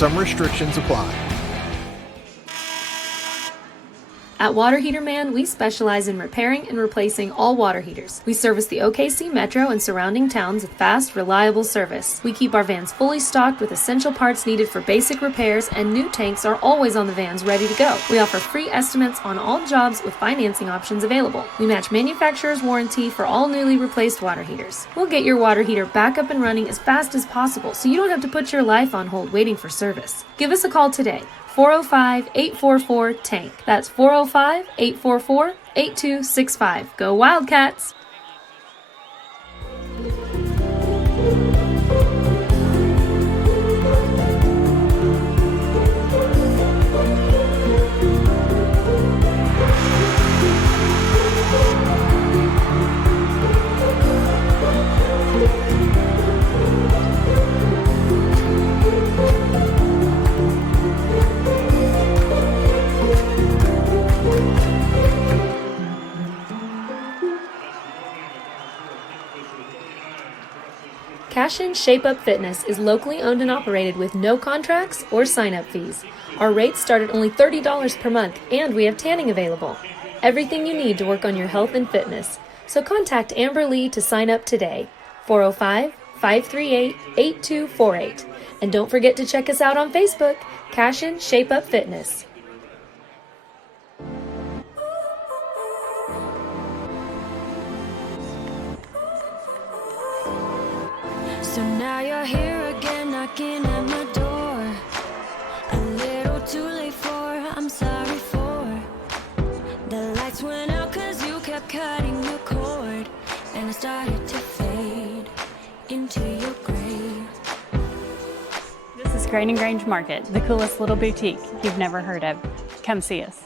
Some restrictions apply. At Water Heater Man, we specialize in repairing and replacing all water heaters. We service the OKC Metro and surrounding towns with fast, reliable service. We keep our vans fully stocked with essential parts needed for basic repairs, and new tanks are always on the vans ready to go. We offer free estimates on all jobs with financing options available. We match manufacturer's warranty for all newly replaced water heaters. We'll get your water heater back up and running as fast as possible so you don't have to put your life on hold waiting for service. Give us a call today. 405-844-TANK. That's 405-844-8265. Go Wildcats! Cashion Shape Up Fitness is locally owned and operated with no contracts or sign-up fees. Our rates start at only $30 per month, and we have tanning available. Everything you need to work on your health and fitness. So contact Amber Lee to sign up today. 405-538-8248. And don't forget to check us out on Facebook, Cashion Shape Up Fitness. So now you're here again, knocking at my door. A little too late for, I'm sorry for. The lights went out cause you kept cutting the cord, and I started to fade into your grave. This is Crane and Grange Market, the coolest little boutique you've never heard of. Come see us.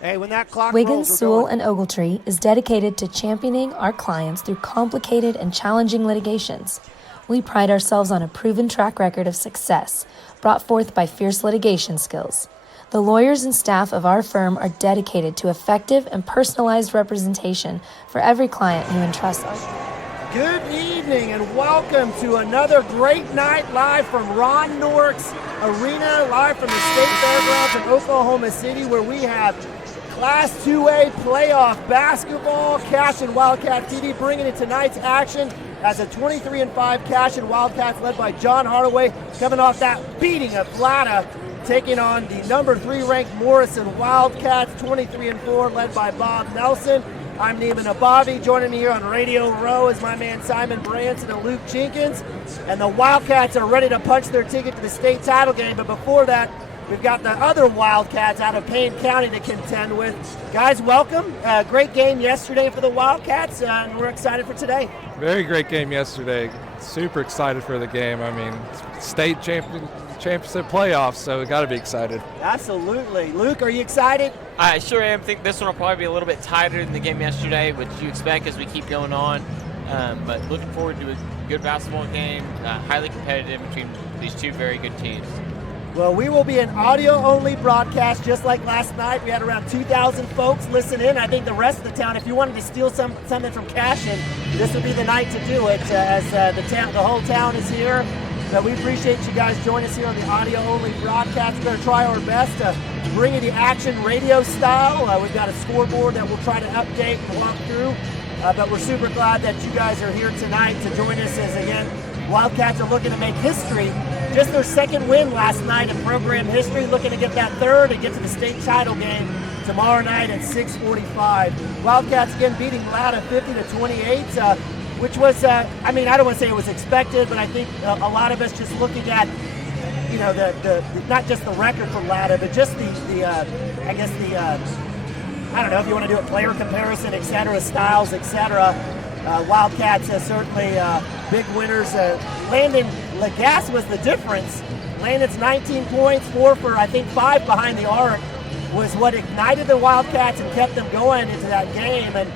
Hey, when that clock Wiggins, rolls, Sewell, and Ogletree is dedicated to championing our clients through complicated and challenging litigations. We pride ourselves on a proven track record of success, brought forth by fierce litigation skills. The lawyers and staff of our firm are dedicated to effective and personalized representation for every client who entrusts us. Good evening and welcome to another great night live from Ron Nork's Arena, live from the State Fairgrounds in Oklahoma City, where we have Class 2A playoff basketball. Cashion Wildcat TV bringing in tonight's action as a 23-5 Cashion Wildcats led by John Hardaway, coming off that beating of Flata, taking on the number 3 ranked Morrison Wildcats, 23-4, led by Bob Nelson. I'm Neiman Abavi. Joining me here on Radio Row is my man Simon Branson and Luke Jenkins. And the Wildcats are ready to punch their ticket to the state title game. But before that, we've got the other Wildcats out of Payne County to contend with. Guys, welcome. Great game yesterday for the Wildcats, and we're excited for today. Very great game yesterday. Super excited for the game. I mean, state championship playoffs, so we got to be excited. Absolutely. Luke, are you excited? I sure am. I think this one will probably be a little bit tighter than the game yesterday, which you expect as we keep going on. But looking forward to a good basketball game, highly competitive between these two very good teams. Well, we will be an audio-only broadcast just like last night. We had around 2,000 folks listen in. I think the rest of the town, if you wanted to steal something from Cashion, this would be the night to do it, as the whole town is here. But we appreciate you guys joining us here on the audio-only broadcast. We're going to try our best to bring you the action radio style. We've got a scoreboard that we'll try to update and walk through. But we're super glad that you guys are here tonight to join us as, again, Wildcats are looking to make history. Just their second win last night in program history, looking to get that third and get to the state title game tomorrow night at 6:45. Wildcats again beating Lada 50-28, which was, I don't want to say it was expected, but I think a lot of us just looking at, you know, the not just the record from Lada, but just I don't know if you want to do a player comparison, et cetera, styles, et cetera. Wildcats certainly big winners. Landon Lagasse was the difference. Landon's 19 points, 4 for I think 5 behind the arc, was what ignited the Wildcats and kept them going into that game and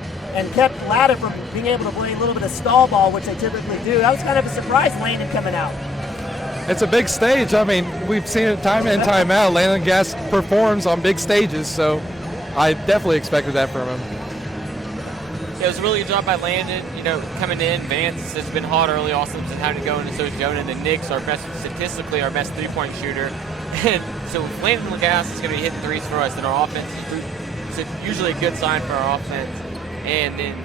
kept Lada from being able to play a little bit of stall ball, which they typically do. That was kind of a surprise, Landon coming out. It's a big stage. I mean, we've seen it time in, time out. Landon Lagasse performs on big stages, so I definitely expected that from him. It was a really good job by Landon. Coming in, Vance has been hot early, also having to go in, and so is Jonah. And then Nick's statistically our best three-point shooter. And so if Landon Lagasse is going to be hitting threes for us, then our offense is usually a good sign for our offense. And then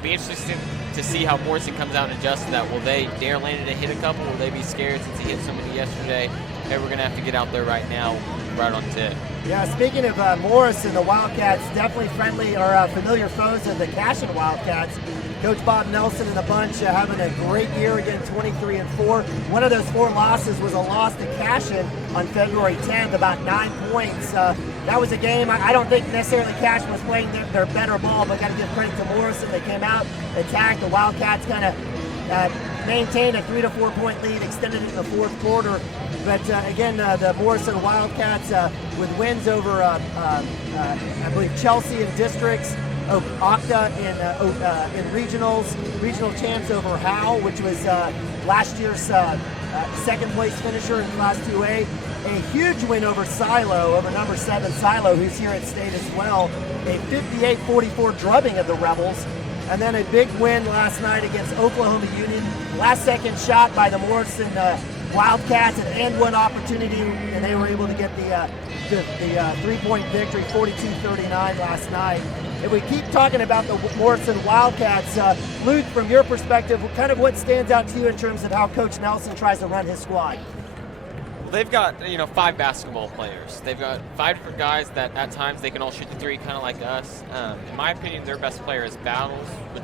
be interesting to see how Morrison comes out and adjusts to that. Will they dare Landon to hit a couple? Will they be scared since he hit so many yesterday? Maybe we're going to have to get out there right now, right on tip. Yeah, speaking of Morrison, the Wildcats definitely friendly or familiar foes of the Cashion Wildcats. Coach Bob Nelson and the bunch having a great year again, 23-4. One of those 4 losses was a loss to Cashion on February 10th, about 9 points. That was a game, I don't think necessarily Cashion was playing their better ball, but got to give credit to Morrison. They came out, attacked. The Wildcats kind of maintained a 3 to 4 point lead, extended it in the fourth quarter. But again, the Morrison Wildcats with wins over, I believe, Chelsea in districts, Octa in regionals, regional champs over Howe, which was last year's second place finisher in Class 2A. A huge win over Silo, over number 7 Silo, who's here at state as well. A 58-44 drubbing of the Rebels. And then a big win last night against Oklahoma Union. Last second shot by the Morrison Wildcats, an and one opportunity, and they were able to get the 3-point victory, 42-39 last night. If we keep talking about the Morrison Wildcats, Luke, from your perspective, kind of what stands out to you in terms of how Coach Nelson tries to run his squad? They've got 5 basketball players. They've got 5 different guys that at times they can all shoot the three, kind of like us. In my opinion, their best player is Battles, which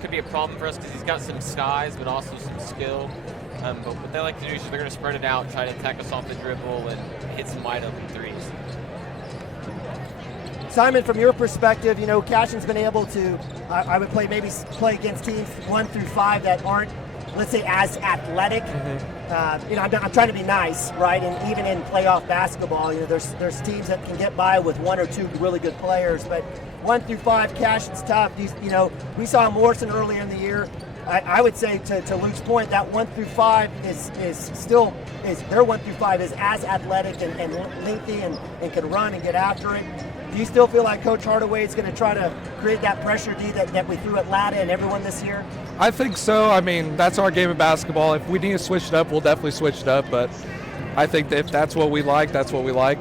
could be a problem for us because he's got some size but also some skill. But what they like to do is they're going to spread it out, try to attack us off the dribble, and hit some wide open threes. Simon, from your perspective, Cashion's been able to, I would play against teams 1 through 5 that aren't, let's say, as athletic. I'm trying to be nice, right? And even in playoff basketball, there's teams that can get by with 1 or 2 really good players. But 1 through 5, Cashion's tough. We saw Morrison earlier in the year. I would say to Luke's point, that 1 through 5 is their 1 through 5 is as athletic and lengthy and can run and get after it. Do you still feel like Coach Hardaway is going to try to create that pressure D that we threw at Latta and everyone this year? I think so. I mean, that's our game of basketball. If we need to switch it up, we'll definitely switch it up. But I think that if that's what we like, that's what we like.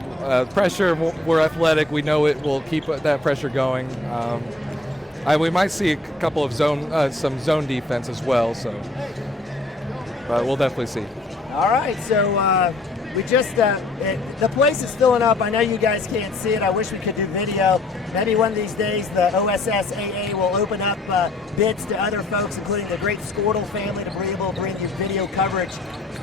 Pressure, we're athletic. We know it will keep that pressure going. We might see a couple of some zone defense as well. But we'll definitely see. All right, so we just the place is filling up. I know you guys can't see it. I wish we could do video. Maybe one of these days the OSSAA will open up bids to other folks, including the great Squirtle family, to be able to bring you video coverage.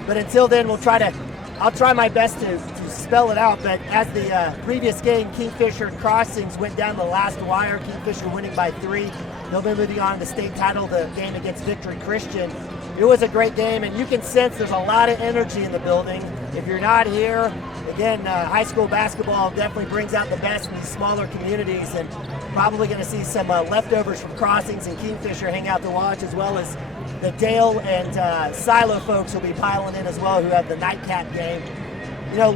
But until then, I'll try my best to spell it out. But as the previous game, Kingfisher Crossings went down the last wire, Kingfisher winning by 3. They'll be moving on to the state title, the game against Victory Christian. It was a great game, and you can sense there's a lot of energy in the building. If you're not here, again, high school basketball definitely brings out the best in these smaller communities, and probably going to see some leftovers from Crossings and Kingfisher hang out to watch, as well as the Dale and Silo folks will be piling in as well, who have the nightcap game.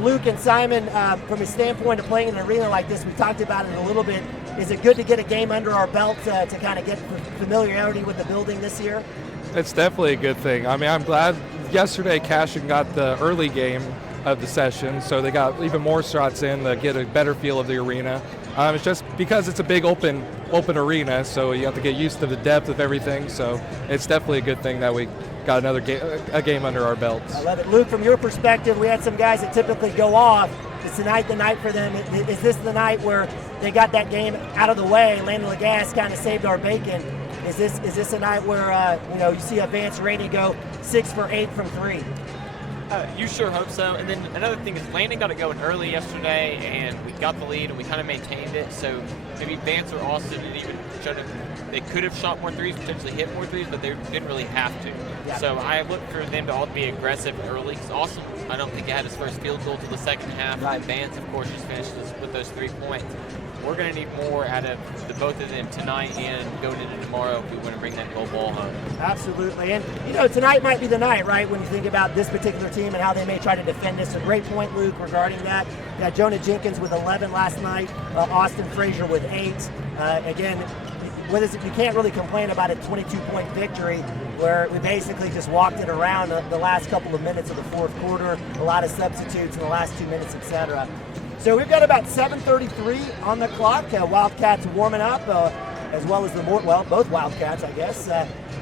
Luke and Simon, from a standpoint of playing in an arena like this, we talked about it a little bit. Is it good to get a game under our belt to kind of get familiarity with the building this year? It's definitely a good thing. I mean, I'm glad yesterday Cashion got the early game of the session, so they got even more shots in to get a better feel of the arena. It's just because it's a big open arena, so you have to get used to the depth of everything. So it's definitely a good thing that we got another game under our belts. I love it. Luke, from your perspective, we had some guys that typically go off. Is tonight the night for them? Is this the night where they got that game out of the way? Landon Lagasse kind of saved our bacon. Is this a night where you see a Vance Rainey go 6 for 8 from 3? You sure hope so. And then another thing is Landon got it going early yesterday, and we got the lead, and we kind of maintained it. So maybe Vance or Austin didn't even show them. They could have shot more threes, potentially hit more threes, but they didn't really have to. Yeah. So I look for them to all be aggressive early. Because Austin, I don't think he had his first field goal till the second half. Right. Vance, of course, just finished with those 3 points. We're going to need more out of the both of them tonight and going into tomorrow if we want to bring that goal ball home. Absolutely. And, tonight might be the night, right, when you think about this particular team and how they may try to defend this. A great point, Luke, regarding that. You got Jonah Jenkins with 11 last night, Austin Frazier with 8. Again, you can't really complain about a 22-point victory where we basically just walked it around the last couple of minutes of the fourth quarter, a lot of substitutes in the last 2 minutes, etc. So we've got about 7:33 on the clock. Wildcats warming up, as well as both Wildcats, I guess.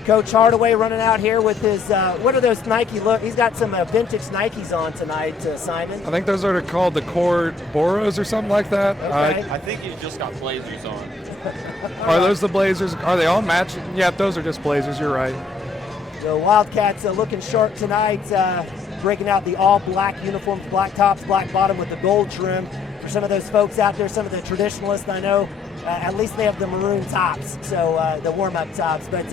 Coach Hardaway running out here with his, what are those Nike look? He's got some vintage Nikes on tonight, Simon. I think those are called the Cord Boros or something like that. Okay. I think he's just got Blazers on. Are those the Blazers? Are they all matching? Yeah, those are just Blazers. You're right. The Wildcats looking sharp tonight, breaking out the all-black uniforms, black tops, black bottom with the gold trim. For some of those folks out there, some of the traditionalists I know, at least they have the maroon tops, so the warm-up tops. But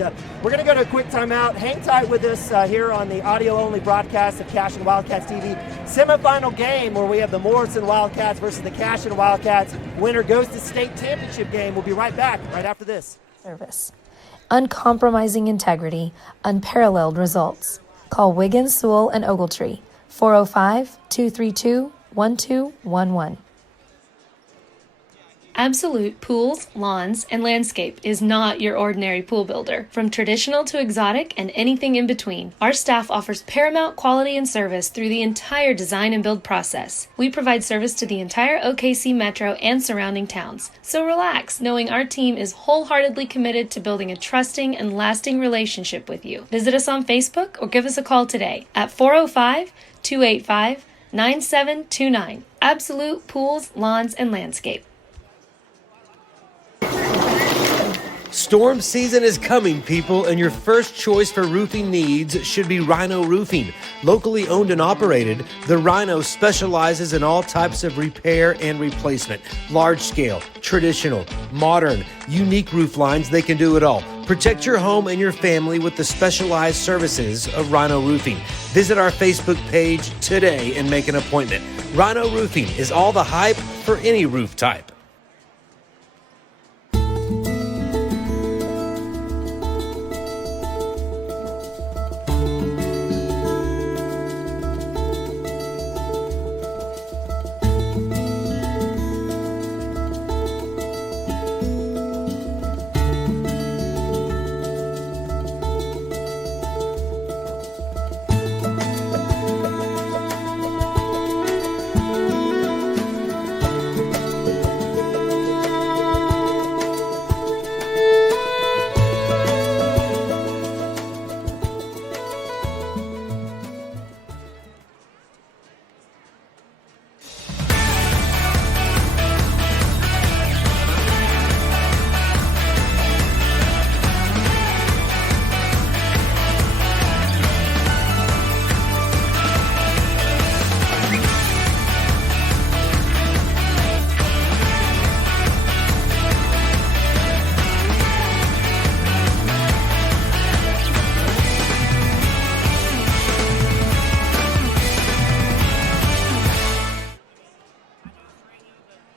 we're going to go to a quick timeout. Hang tight with us here on the audio-only broadcast of Cashion Wildcats TV. Semifinal game where we have the Morrison Wildcats versus the Cashion Wildcats. Winner goes to state championship game. We'll be right back right after this. Service. Uncompromising integrity, unparalleled results. Call Wiggins, Sewell, and Ogletree, 405-232-1211. Absolute Pools, Lawns, and Landscape is not your ordinary pool builder. From traditional to exotic and anything in between, our staff offers paramount quality and service through the entire design and build process. We provide service to the entire OKC Metro and surrounding towns. So relax, knowing our team is wholeheartedly committed to building a trusting and lasting relationship with you. Visit us on Facebook or give us a call today at 405-285-9729. Absolute Pools, Lawns, and Landscape. Storm season is coming, people, and your first choice for roofing needs should be Rhino Roofing. Locally owned and operated, the Rhino specializes in all types of repair and replacement. Large scale, traditional, modern, unique roof lines, they can do it all. Protect your home and your family with the specialized services of Rhino Roofing. Visit our Facebook page today and make an appointment. Rhino Roofing is all the hype for any roof type.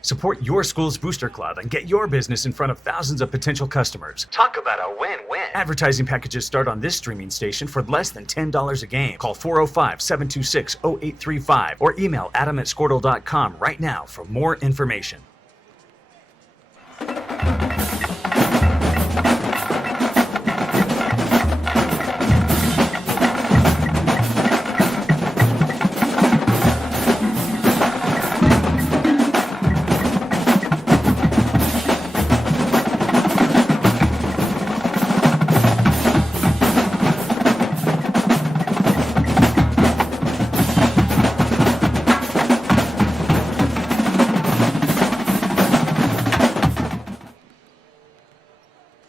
Support your school's booster club and get your business in front of thousands of potential customers. Talk about a win-win. Advertising packages start on this streaming station for less than $10 a game. Call 405-726-0835 or email adam@squirtle.com right now for more information.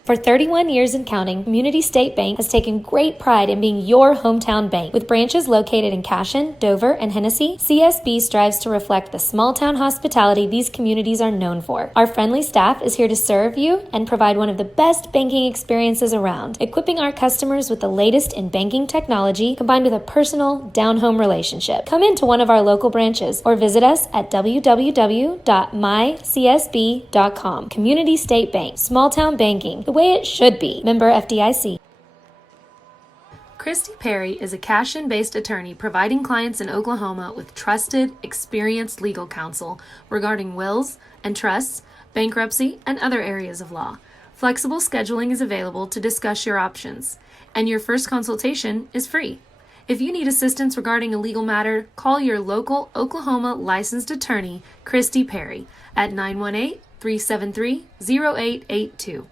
For 31 years and counting, Community State Bank has taken great pride in being your hometown bank. With branches located in Cashion, Dover, and Hennessy, CSB strives to reflect the small-town hospitality these communities are known for. Our friendly staff is here to serve you and provide one of the best banking experiences around, equipping our customers with the latest in banking technology combined with a personal, down-home relationship. Come into one of our local branches or visit us at www.mycsb.com. Community State Bank, small-town banking, the way it should be. Member FDIC. Christy Perry is a Cashion-based attorney providing clients in Oklahoma with trusted, experienced legal counsel regarding wills and trusts, bankruptcy, and other areas of law. Flexible scheduling is available to discuss your options, and your first consultation is free. If you need assistance regarding a legal matter, call your local Oklahoma licensed attorney, Christy Perry, at 918-373-0882.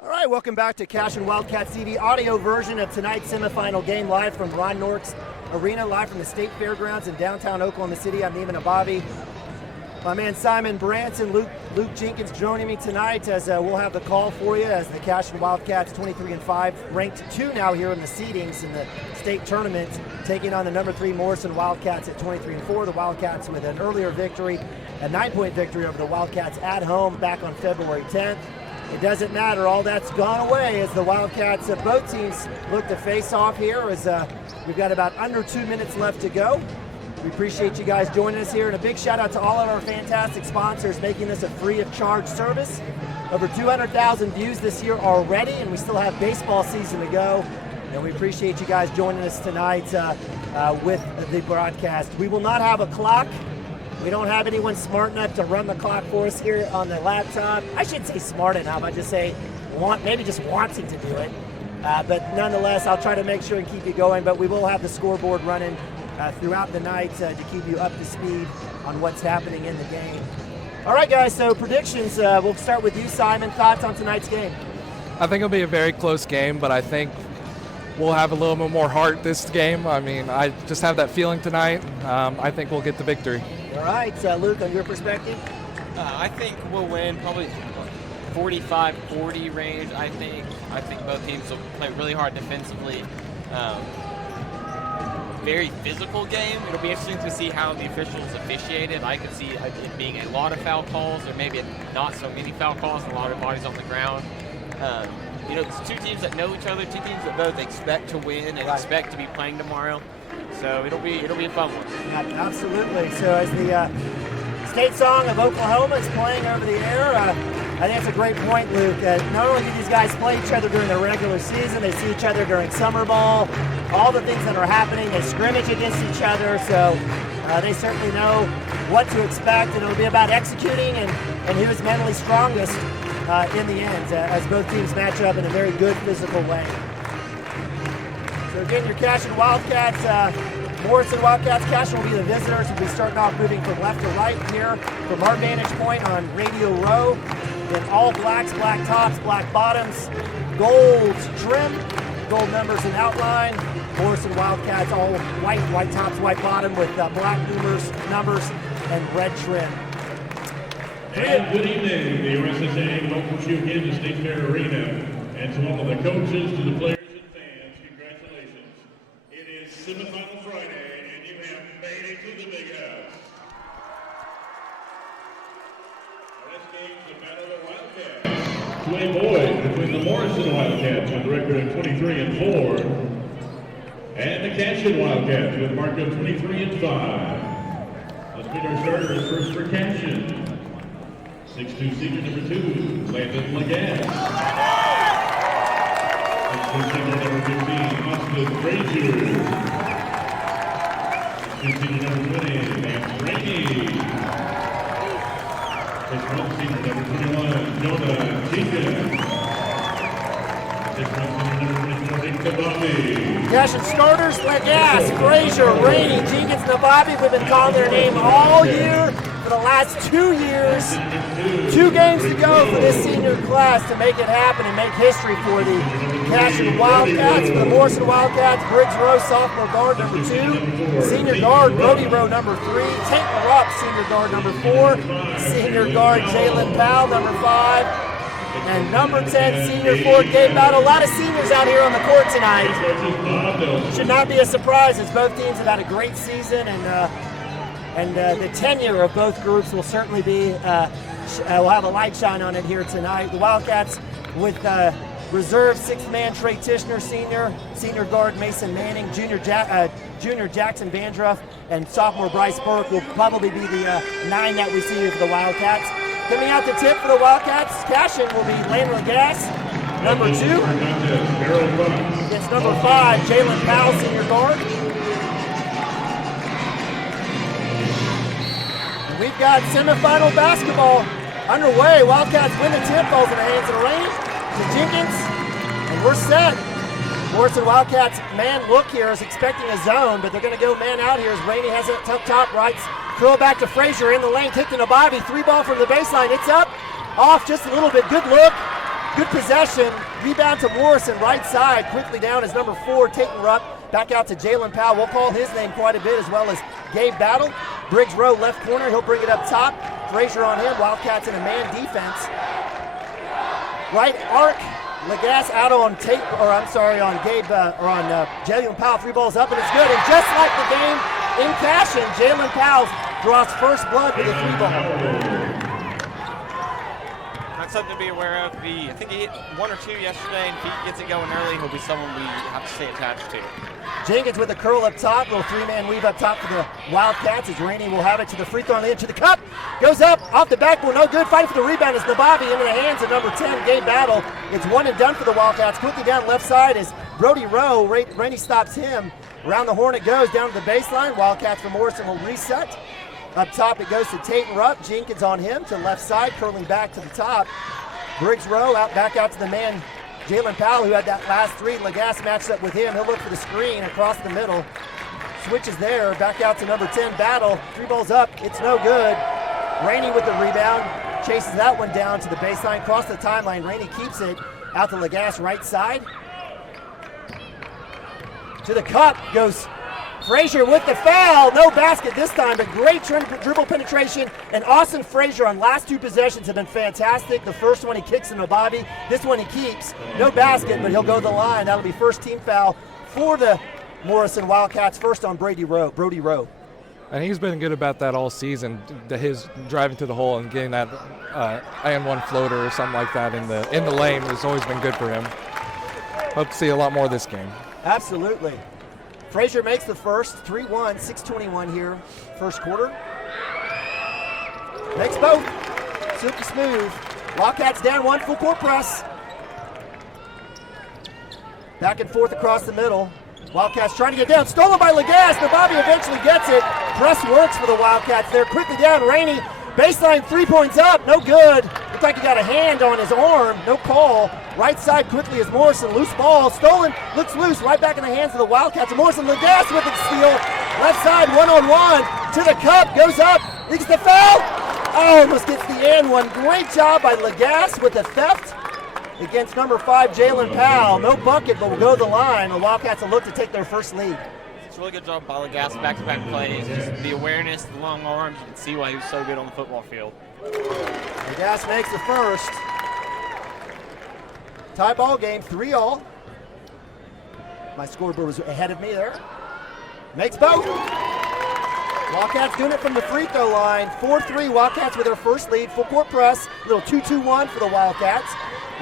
All right, welcome back to Cashion Wildcats TV audio version of tonight's semifinal game, live from Ron Nork's Arena, live from the State Fairgrounds in downtown Oklahoma City. I'm Neiman Ababi. My man Simon Branson, Luke Jenkins joining me tonight as we'll have the call for you as the Cashion Wildcats 23-5, ranked 2 now here in the seedings in the state tournament, taking on the number 3 Morrison Wildcats at 23-4. The Wildcats with an earlier victory, a 9-point victory over the Wildcats at home back on February 10th. It doesn't matter, all that's gone away as the Wildcats, both teams look to face off here as we've got about under 2 minutes left to go. We appreciate you guys joining us here, and a big shout out to all of our fantastic sponsors making this a free of charge service. Over 200,000 views this year already, and we still have baseball season to go. And we appreciate you guys joining us tonight with the broadcast. We will not have a clock. We don't have anyone smart enough to run the clock for us here on the laptop. I shouldn't say smart enough, I just say maybe just wanting to do it. But nonetheless, I'll try to make sure and keep you going, but we will have the scoreboard running throughout the night to keep you up to speed on what's happening in the game. All right, guys, so predictions. We'll start with you, Simon. Thoughts on tonight's game? I think it'll be a very close game, but I think we'll have a little bit more heart this game. I mean, I just have that feeling tonight. I think we'll get the victory. All right, Luke, on your perspective? I think we'll win probably 45-40 range. I think both teams will play really hard defensively. Very physical game. It'll be interesting to see how the officials officiate it. I could see it being a lot of foul calls, or maybe not so many foul calls, and a lot of bodies on the ground. It's 2 teams that know each other, 2 teams that both expect to win and expect to be playing tomorrow. So it'll be a fun one. Yeah, absolutely. So as the state song of Oklahoma is playing over the air, I think it's a great point, Luke. Not only do these guys play each other during the regular season, they see each other during summer ball, all the things that are happening, they scrimmage against each other, so they certainly know what to expect, and it'll be about executing and who's mentally strongest in the end, as both teams match up in a very good physical way. So again, your Cashion Wildcats, Morrison Wildcats. Cashion will be the visitors. We'll be starting off moving from left to right here from our vantage point on Radio Row. Then all blacks, black tops, black bottoms, gold trim, gold numbers and outline. Morrison Wildcats all white, white tops, white bottom with black numbers and red trim. And good evening, the RSSA welcomes you again to State Fair Arena, and to all of the coaches, to the players and fans, congratulations. It is semifinal Friday, and you have made it to the big house. This game's the Battle of the Wildcats. 2A boys between the Morrison Wildcats with a record of 23-4, and the Cashion Wildcats with a mark of 23-5. Let's meet our starters. First for Cashion. 6'2" senior number 2, Landon Lagas. 6'2" senior number 15, Austin Frazier. 6'2" senior number 20, Vance Rainey. 6'1" senior number 21, Jonah Chica. 6'1" senior number 24, Nick Nababi. Cashion starters, Lagas, Frazier, Rainey, Jenkins, Nababi. We've been calling their name all year. For the last 2 years, 2 games to go for this senior class to make it happen and make history for the Cashion Wildcats. For the Morrison Wildcats, Briggs Rowe, sophomore guard, number 2. Senior guard, Brody Rowe, number 3. Tate Rupp, senior guard, number 4. Senior guard, Jalen Powell, number 5. And number 10, senior forward, Gabe Battle. A lot of seniors out here on the court tonight. Should not be a surprise as both teams have had a great season, and the tenure of both groups will certainly be, we'll have a light shine on it here tonight. The Wildcats with reserve 6th man Trey Tishner, senior guard Mason Manning, junior Jackson Vandruff, and sophomore Bryce Burke will probably be the 9 that we see here for the Wildcats. Coming out the tip for the Wildcats, Cashion will be Landon Lagas, number 2. Against number 5, Jalen Powell, senior guard. We've got semifinal basketball underway. Wildcats win the tip, falls in the hands of Rainey to Jenkins, and we're set. Morrison Wildcats man look here is expecting a zone, but they're going to go man out here as Rainey has it tucked top right. Curl back to Frazier in the lane, kicked into Bobby. 3-ball from the baseline. It's up, off just a little bit. Good look, good possession. Rebound to Morrison, right side. Quickly down is number 4, Tatum Rupp. Back out to Jalen Powell. We'll call his name quite a bit, as well as Gabe Battle. Briggs Rowe left corner. He'll bring it up top. Frazier on him. Wildcats in a man defense. Right arc. Lagasse out on Gabe, Jalen Powell. 3 balls up, and it's good. And just like the game in Cashion, Jalen Powell draws first blood with a 3-ball. That's something to be aware of. I think he hit 1 or 2 yesterday, and if he gets it going early, he'll be someone we have to stay attached to. Jenkins with a curl up top, little 3-man weave up top for the Wildcats as Rainey will have it to the free throw line, to the cup, goes up, off the backboard, no good, fighting for the rebound is Nabavi into the hands of number 10, Gabe Battle. It's 1 and done for the Wildcats. Quickly down left side is Brody Rowe. Rainey stops him. Around the horn it goes, down to the baseline. Wildcats for Morrison will reset. Up top it goes to Tatum Rupp. Jenkins on him to the left side, curling back to the top. Briggs Rowe back out to the man, Jalen Powell, who had that last 3. Lagasse matched up with him. He'll look for the screen across the middle. Switches there, back out to number 10, Battle. 3 balls up, it's no good. Rainey with the rebound, chases that one down to the baseline, across the timeline. Rainey keeps it out to Lagasse right side. To the cup goes Frazier with the foul. No basket this time, but great dribble penetration. And Austin Frazier on last 2 possessions have been fantastic. The first one he kicks into Bobby. This one he keeps. No basket, but he'll go to the line. That'll be first team foul for the Morrison Wildcats. First on Brody Rowe. And he's been good about that all season. His driving to the hole and getting that and one floater or something like that in the lane has always been good for him. Hope to see a lot more this game. Absolutely. Frazier makes the first, 3-1, 6:21 here, first quarter. Makes both, silky smooth. Wildcats down 1, full court press. Back and forth across the middle. Wildcats trying to get down, stolen by Lagasse. Nabavi eventually gets it. Press works for the Wildcats there. Quickly down, Rainey. Baseline 3 points up, no good. Looks like he got a hand on his arm, no call. Right side quickly is Morrison, loose ball, stolen, looks loose, right back in the hands of the Wildcats. Morrison, Lagasse with the steal. Left side, 1-on-1, to the cup, goes up, he gets the foul. Oh, almost gets the and one. Great job by Lagasse with the theft against number 5, Jalen Powell. No bucket, but will go to the line. The Wildcats will look to take their first lead. It's a really good job by Lagasse, back-to-back plays. Just the awareness, the long arms, you can see why he was so good on the football field. Lagasse makes the first. Tie ball game, 3-all. My scoreboard was ahead of me there. Makes both. Wildcats doing it from the free throw line. 4-3, Wildcats with their first lead. Full court press, little 2-2-1 for the Wildcats.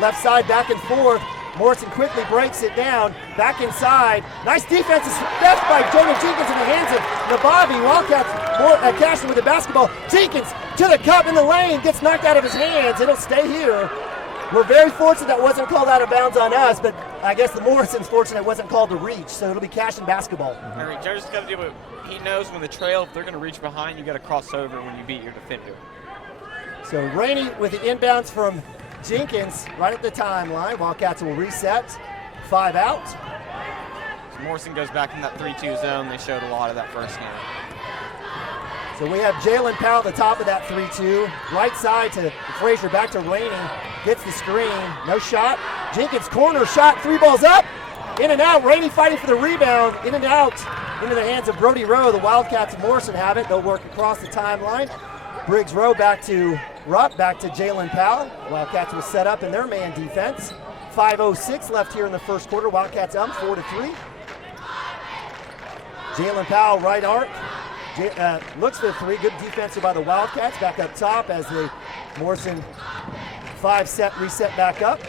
Left side back and forth. Morrison quickly breaks it down. Back inside. Nice defense is theft by Jonah Jenkins in the hands of Nabavi. Wildcats Cashion with the basketball. Jenkins to the cup in the lane. Gets knocked out of his hands. It'll stay here. We're very fortunate that wasn't called out of bounds on us, but I guess the Morrison's fortunate it wasn't called to reach, so it'll be Cashion basketball. All right, Joe's got to do what he knows when the trail, if they're going to reach behind, you got to cross over when you beat your defender. So Rainey with the inbounds from Jenkins right at the timeline. Wildcats will reset. 5 out. So Morrison goes back in that 3-2 zone. They showed a lot of that first game. So we have Jalen Powell at the top of that 3-2. Right side to Frazier, back to Rainey. Gets the screen, no shot. Jenkins corner shot, 3 balls up. In and out, Rainey fighting for the rebound. In and out, into the hands of Brody Rowe. The Wildcats and Morrison have it. They'll work across the timeline. Briggs Rowe back to Rupp, back to Jalen Powell. Wildcats will set up in their man defense. 5:06 left here in the first quarter. Wildcats up 4-3. Jalen Powell, right arc. Looks for the 3. Good defense by the Wildcats. Back up top as the Morrison 5-set reset back up.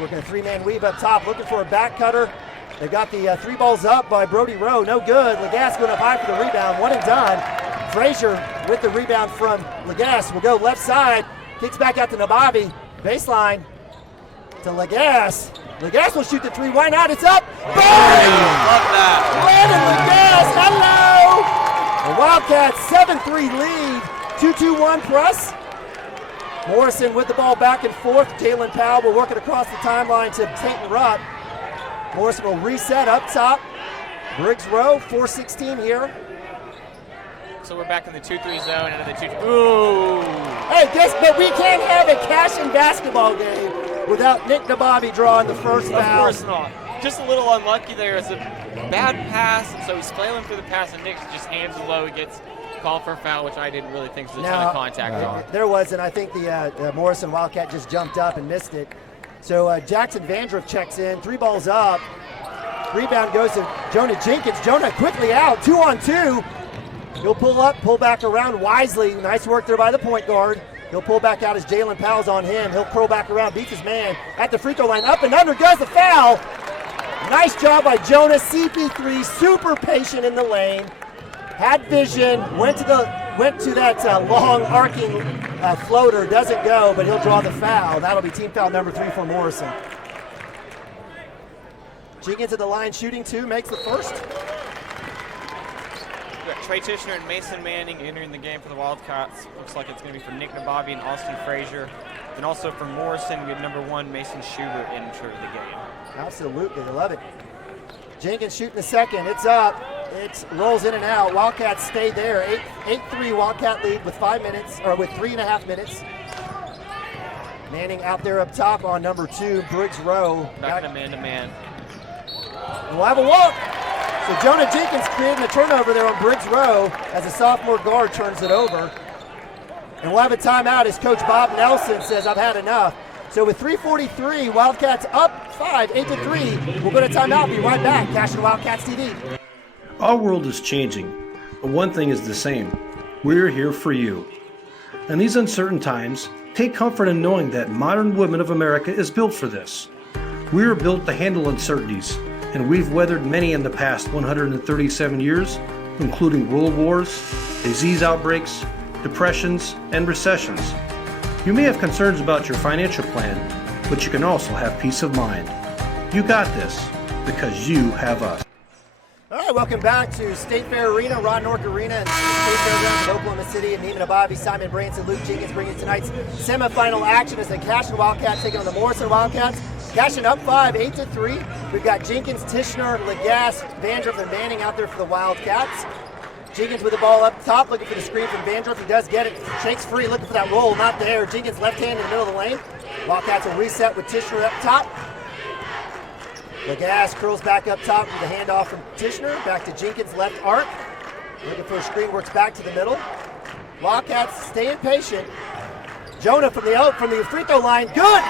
Working a 3-man weave up top. Looking for a back cutter. They've got the 3 balls up by Brody Rowe. No good. Lagasse going up high for the rebound. 1 and done. Frazier with the rebound from Lagasse will go left side. Kicks back out to Nabavi. Baseline to Lagasse. Lagasse will shoot the 3. Why not? It's up. Bang! Love that. Landon Lagasse. Hello. The Wildcats 7-3 lead. 2-2-1 press. Morrison with the ball back and forth. Jalen Powell will work it across the timeline to Peyton Rupp. Morrison will reset up top. Briggs Rowe, 4:16 here. So we're back in the 2-3 zone into the 2. Ooh! Hey, but we can't have a Cashion basketball game without Nick Nababi drawing the first foul. Of course not. Just a little unlucky there. It's a bad pass, and so he's flailing for the pass, and Nick just hands it low. He gets called for a foul, which I didn't really think was a ton of contact. There was, and I think the Morrison Wildcat just jumped up and missed it. So Jackson Vandruff checks in, 3 balls up. Rebound goes to Jonah Jenkins. Jonah quickly out, 2-on-2. He'll pull up, pull back around wisely. Nice work there by the point guard. He'll pull back out as Jalen Powell's on him. He'll curl back around, beats his man at the free throw line. Up and under goes the foul. Nice job by Jonah. CP3, super patient in the lane. Had vision, went to that long arcing floater. Doesn't go, but he'll draw the foul. That'll be team foul number 3 for Morrison. Jenkins at the line shooting 2, makes the first. We got Trey Tishner and Mason Manning entering the game for the Wildcats. Looks like it's going to be for Nick Nababi and Austin Frazier. And also for Morrison, we have number 1, Mason Schubert, enter the game. Absolutely, I love it. Jenkins shooting the second, it's up. It rolls in and out. Wildcats stay there. 8-3 Wildcat lead with 5 minutes, or with 3.5 minutes. Manning out there up top on number 2, Briggs Rowe. Back to man-to-man. We'll have a walk. So Jonah Jenkins creating a turnover there on Briggs Rowe as a sophomore guard turns it over. And we'll have a timeout as Coach Bob Nelson says, I've had enough. So with 3:43, Wildcats up 5, 8-3. We'll go to timeout. Be right back. Cashion Wildcats TV. Our world is changing, but one thing is the same. We're here for you. In these uncertain times, take comfort in knowing that Modern Women of America is built for this. We are built to handle uncertainties, and we've weathered many in the past 137 years, including world wars, disease outbreaks, depressions, and recessions. You may have concerns about your financial plan, but you can also have peace of mind. You got this, because you have us. All right, welcome back to State Fair Arena, Ron Nork Arena, and State Fairgrounds in Oklahoma City. And Neiman Nababi, Simon Branson, Luke Jenkins bringing tonight's semifinal action as the Cashion Wildcats taking on the Morrison Wildcats. Cashion up 5, 8-3. We've got Jenkins, Tishner, Lagasse, Vandruff, and Manning out there for the Wildcats. Jenkins with the ball up top, looking for the screen from Vandruff. He does get it. Shakes free, looking for that roll. Not there. Jenkins left hand in the middle of the lane. Wildcats will reset with Tishner up top. Lagasse curls back up top with the handoff from Tishner. Back to Jenkins, left arc. Looking for a screen, works back to the middle. Wildcats staying patient. Jonah from the free throw line. Good!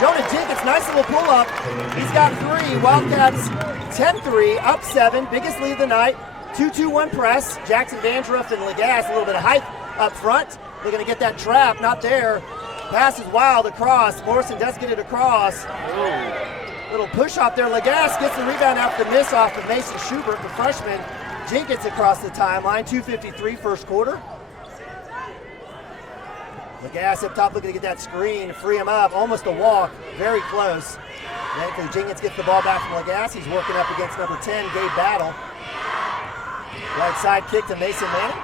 Jonah Jenkins, nice little pull up. He's got 3. Wildcats 10-3, up 7. Biggest lead of the night. 2-2-1 press. Jackson Vandruff and Lagasse, a little bit of height up front. They're going to get that trap, not there. Pass is wild across. Morrison does get it across. Ooh. Little push off there. Lagasse gets the rebound after the miss off of Mason Schubert, the freshman. Jenkins across the timeline. 2:53 first quarter. Lagasse up top looking to get that screen, free him up. Almost a walk. Very close. Thankfully, Jenkins gets the ball back from Lagasse. He's working up against number 10, Gabe Battle. Right side kick to Mason Manning.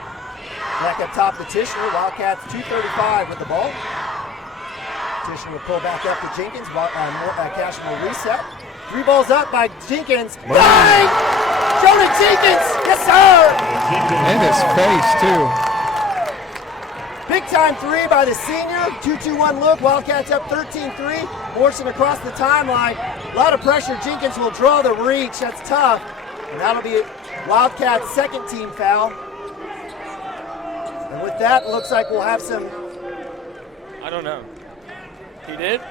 Back up top to Tishner. Wildcats 2:35 with the ball. Tishner will pull back up to Jenkins. Cashion will reset. 3 balls up by Jenkins. Bang! Jonah Jenkins! Yes, sir! In his face, too. Big time 3 by the senior. 2-2-1 look. Wildcats up 13-3. Morrison across the timeline. A lot of pressure. Jenkins will draw the reach. That's tough. And that'll be Wildcats' second team foul. And with that, it looks like we'll have some. I don't know. He did?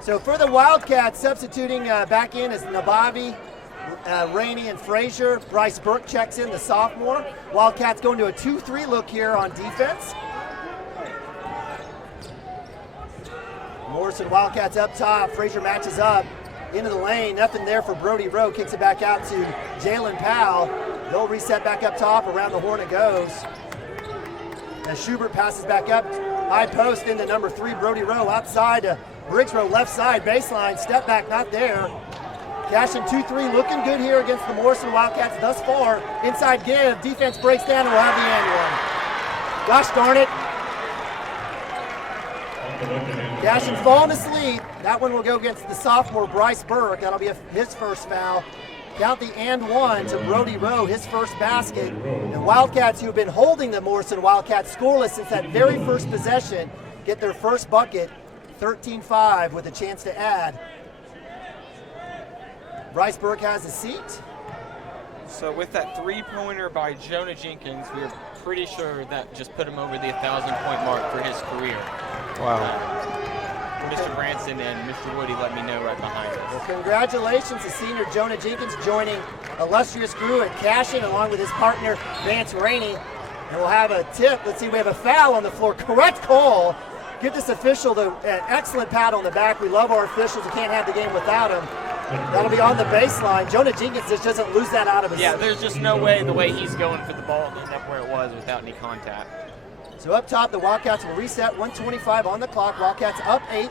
So for the Wildcats, substituting back in is Nababi, Rainey, and Frazier. Bryce Burke checks in, the sophomore. Wildcats going to a 2-3 look here on defense. Morrison Wildcats up top. Frazier matches up into the lane. Nothing there for Brody Rowe. Kicks it back out to Jalen Powell. They'll reset back up top. Around the horn it goes. As Schubert passes back up. High post into number 3, Brody Rowe. Outside to Briggs Rowe, left side, baseline. Step back, not there. Cashion 2-3, looking good here against the Morrison Wildcats thus far. Inside give, defense breaks down, and we'll have the and one. Gosh darn it. Cashion falling asleep. That one will go against the sophomore Bryce Burke. That'll be his first foul. Count the and one to Brody Rowe, his first basket. And Wildcats, who have been holding the Morrison Wildcats scoreless since that very first possession, get their first bucket, 13-5 with a chance to add. Bryce Burke has a seat. So with that three-pointer by Jonah Jenkins, we are pretty sure that just put him over the 1,000-point mark for his career. Wow. Mr. Branson and Mr. Woody let me know right behind us. Well, congratulations to senior Jonah Jenkins joining illustrious crew at Cashion along with his partner Vance Rainey. And we'll have a tip. Let's see, we have a foul on the floor. Correct call. Give this official an excellent pat on the back. We love our officials. We can't have the game without them. That'll be on the baseline. Jonah Jenkins just doesn't lose that out of his. Yeah, there's just no way the way he's going for the ball to end up where it was without any contact. So up top, the Wildcats will reset, 1:25 on the clock. Wildcats up 8.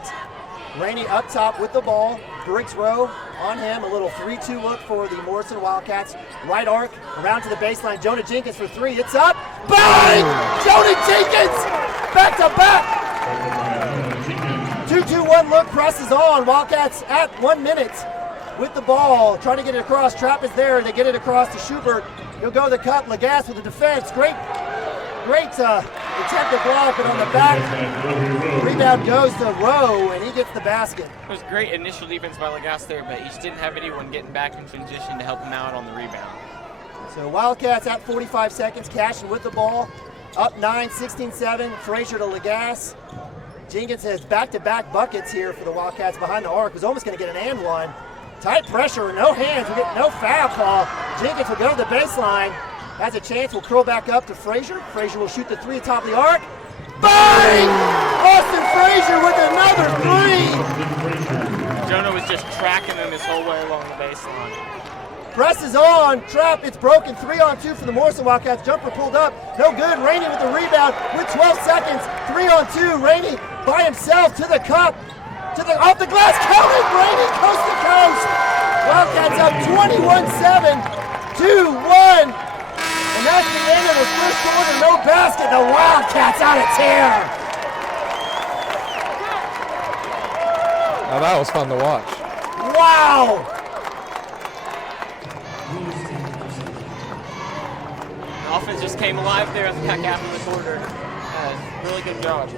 Rainey up top with the ball. Briggs Rowe on him. A little 3-2 look for the Morrison Wildcats. Right arc, around to the baseline. Jonah Jenkins for 3. It's up. Bang! Jonah Jenkins! Back to back! 2-2-1 look, presses on. Wildcats at 1 minute with the ball. Trying to get it across. Trap is there. They get it across to Schubert. He'll go to the cup. Lagasse with the defense. Great attempt to block, but on the back, rebound goes to Rowe, and he gets the basket. It was great initial defense by Lagasse there, but he just didn't have anyone getting back in transition to help him out on the rebound. So Wildcats at 45 seconds, Cashion with the ball, up 9, 16-7, Frazier to Lagasse. Jenkins has back-to-back buckets here for the Wildcats behind the arc, was almost going to get an and one. Tight pressure, no hands, we get no foul call. Jenkins will go to the baseline. Has a chance, will curl back up to Frazier. Frazier will shoot the 3 atop the arc. Bang! Austin Frazier with another 3! Jonah was just tracking him his whole way along the baseline. Presses on, trap, it's broken. 3-on-2 for the Morrison Wildcats. Jumper pulled up, no good. Rainey with the rebound with 12 seconds. 3-on-2, Rainey by himself to the cup. Off the glass, counted, Rainey coast to coast. Wildcats up 21-7, 2-1. And that's the end of the first quarter. No basket. The Wildcats on a tear. Now that was fun to watch. Wow. The offense just came alive there in the back half of the quarter. Really good job.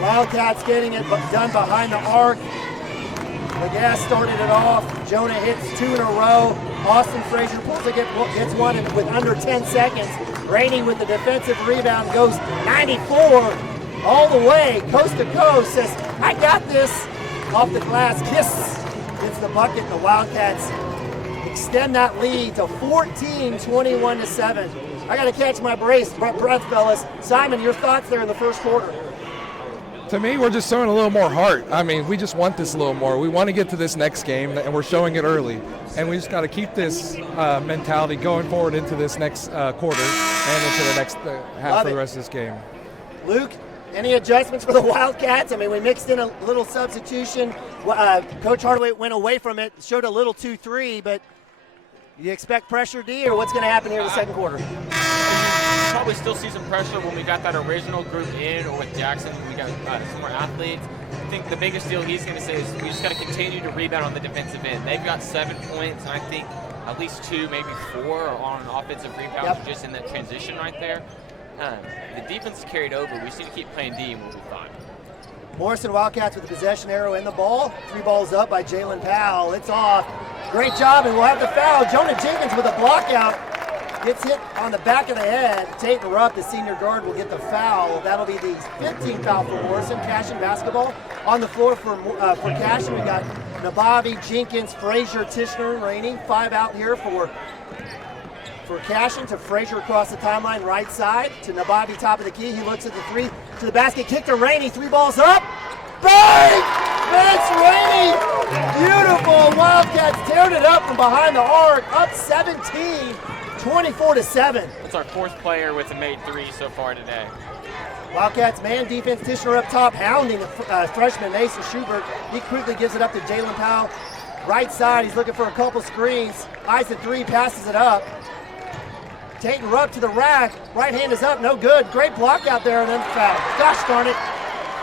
Wildcats getting it done behind the arc. Lagasse started it off. Jonah hits 2 in a row. Austin Frazier pulls it, gets one with under 10 seconds. Rainey with the defensive rebound goes 94 all the way, coast to coast, says, I got this. Off the glass, Kiss gets the bucket. The Wildcats extend that lead to 14, 21-7. I got to catch my breath, fellas. Simon, your thoughts there in the first quarter? To me, we're just showing a little more heart. I mean, we just want this a little more. We want to get to this next game, and we're showing it early. And we just got to keep this mentality going forward into this next quarter and into the next half of the rest of this game. Luke, any adjustments for the Wildcats? I mean, we mixed in a little substitution. Coach Hardaway went away from it, showed a little 2-3, but you expect pressure, D, or what's going to happen here in the second quarter? Probably still see some pressure when we got that original group in, or with Jackson, we got some more athletes. I think the biggest deal he's going to say is we just got to continue to rebound on the defensive end. They've got 7 points, and I think at least 2, maybe 4 are on offensive rebounds just in that transition right there. The defense carried over. We just need to keep playing D, and we'll be fine. Morrison Wildcats with the possession arrow in the ball. 3 balls up by Jalen Powell. It's off. Great job, and we'll have the foul. Jonah Jenkins with a block out. Gets hit on the back of the head. Tate Rupp, the senior guard, will get the foul. That'll be the 15th foul for Morrison. Cashion basketball on the floor for Cashion. We got Nabavi, Jenkins, Frazier, Tishner, and Rainey. 5 out here for Cashion to Frazier across the timeline, right side to Nabavi, top of the key. He looks at the 3 to the basket, kick to Rainey. 3 balls up. Bang! Vance Rainey! Beautiful. Wildcats teared it up from behind the arc. Up 17. 24-7. That's our 4th player with a made 3 so far today. Wildcats man defense, Tishner up top, hounding the freshman Mason Schubert. He quickly gives it up to Jalen Powell. Right side, he's looking for a couple screens. Eyes at 3, passes it up. Tate Rupp to the rack. Right hand is up, no good. Great block out there, and then foul. Gosh darn it.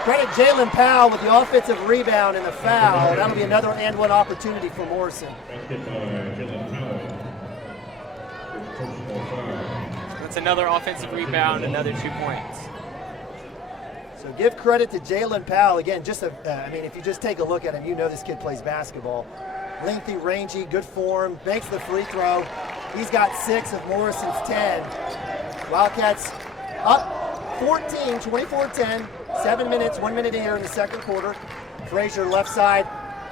Credit Jalen Powell with the offensive rebound and the foul. That'll be another and one opportunity for Morrison. That's another offensive rebound, another 2 points. So give credit to Jalen Powell. Again, if you just take a look at him, you know this kid plays basketball. Lengthy, rangy, good form, makes the free throw. He's got 6 of Morrison's 10. Wildcats up 14, 24-10. 7 minutes, 1 minute here in the second quarter. Frazier left side,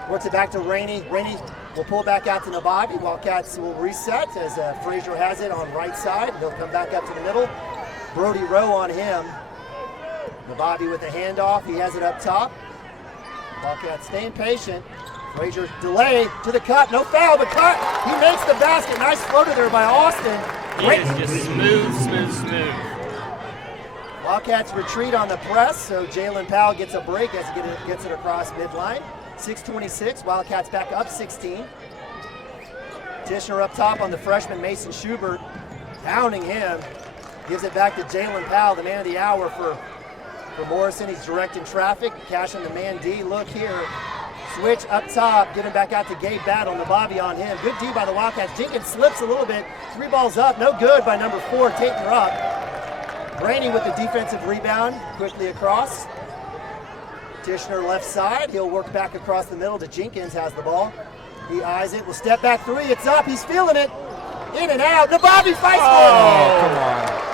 works it back to Rainey. Rainey will pull back out to Nabavi. Wildcats will reset as Frazier has it on right side. He'll come back up to the middle. Brody Rowe on him. Nabavi with the handoff. He has it up top. Wildcats staying patient. Frazier delay to the cut. No foul, but cut. He makes the basket. Nice floater there by Austin. He is just smooth. Wildcats retreat on the press, so Jalen Powell gets a break as he gets it across midline. 6:26, Wildcats back up 16. Tishner up top on the freshman Mason Schubert, pounding him. Gives it back to Jalen Powell, the man of the hour for Morrison. He's directing traffic. Cashion the man D. Look here. Switch up top, giving back out to Gabe Battle. Nabavi on him. Good D by the Wildcats. Jenkins slips a little bit. 3 balls up. No good by number 4, Tater up. Rainey with the defensive rebound. Quickly across. Tishner left side. He'll work back across the middle to Jenkins. Has the ball. He eyes it. Will step back 3. It's up. He's feeling it. In and out. Nabavi fights for it. Oh, come on.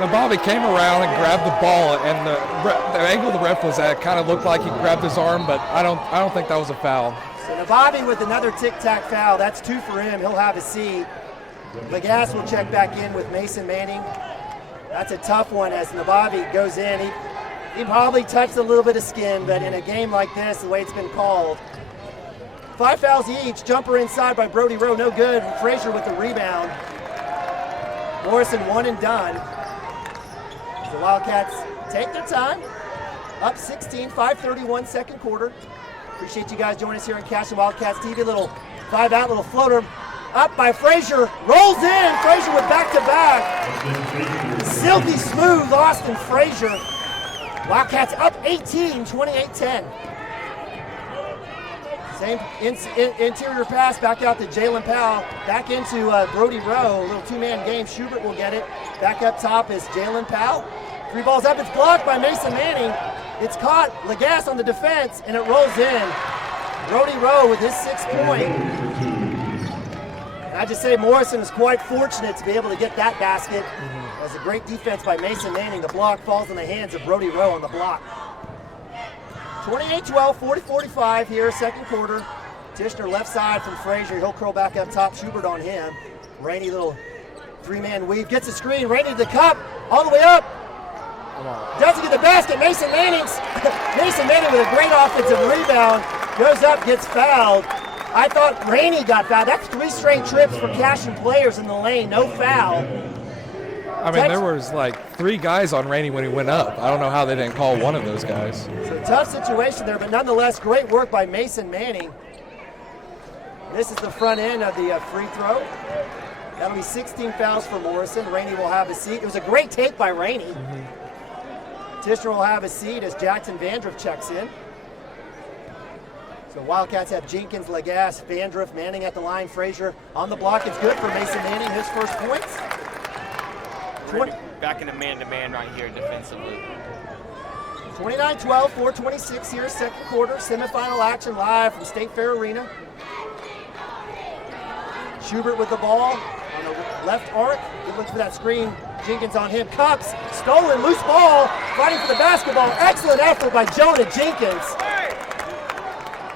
Nabavi came around and grabbed the ball, and the angle the ref was at kind of looked like he grabbed his arm, but I don't think that was a foul. So Nabavi with another tic-tac foul. That's 2 for him. He'll have a seat. Legas will check back in with Mason Manning. That's a tough one as Nabavi goes in. He probably touched a little bit of skin, but in a game like this, the way it's been called. 5 fouls each. Jumper inside by Brody Rowe, no good. Frazier with the rebound. Morrison 1 and done. The Wildcats take their time. Up 16, 5:31 second quarter. Appreciate you guys joining us here on Cashion Wildcats TV. Little 5-out, little floater. Up by Frazier, rolls in. Frazier with back-to-back. Silky smooth Austin Frazier. Wildcats up 18, 28-10. Same interior pass back out to Jalen Powell. Back into Brody Rowe. A little 2-man game. Schubert will get it. Back up top is Jalen Powell. 3 balls up. It's blocked by Mason Manning. It's caught. Legas on the defense, and it rolls in. Brody Rowe with his 6th point. I just say Morrison is quite fortunate to be able to get that basket. As a great defense by Mason Manning. The block falls in the hands of Brody Rowe on the block. 28-12, 40-45 here, second quarter. Tishner left side from Frazier. He'll curl back up top. Schubert on him. Rainey little 3-man weave. Gets a screen. Rainey to the cup. All the way up. Doesn't get the basket. Mason Manning with a great offensive rebound. Goes up, gets fouled. I thought Rainey got fouled. That's 3 straight trips for Cashion players in the lane. No foul. I mean, there was like 3 guys on Rainey when he went up. I don't know how they didn't call one of those guys. It's a tough situation there, but nonetheless, great work by Mason Manning. This is the front end of the free throw. That'll be 16 fouls for Morrison. Rainey will have a seat. It was a great take by Rainey. Tishner will have a seat as Jackson Vandruff checks in. So Wildcats have Jenkins, Legas, Vandruff, Manning at the line, Frazier on the block. It's good for Mason Manning, his first points. Back in a man-to-man right here defensively. 29-12, 4:26 here, second quarter. Semifinal action live from State Fair Arena. Schubert with the ball on the left arc. Good look for that screen. Jenkins on him. Cups, stolen, loose ball. Fighting for the basketball. Excellent effort by Jonah Jenkins.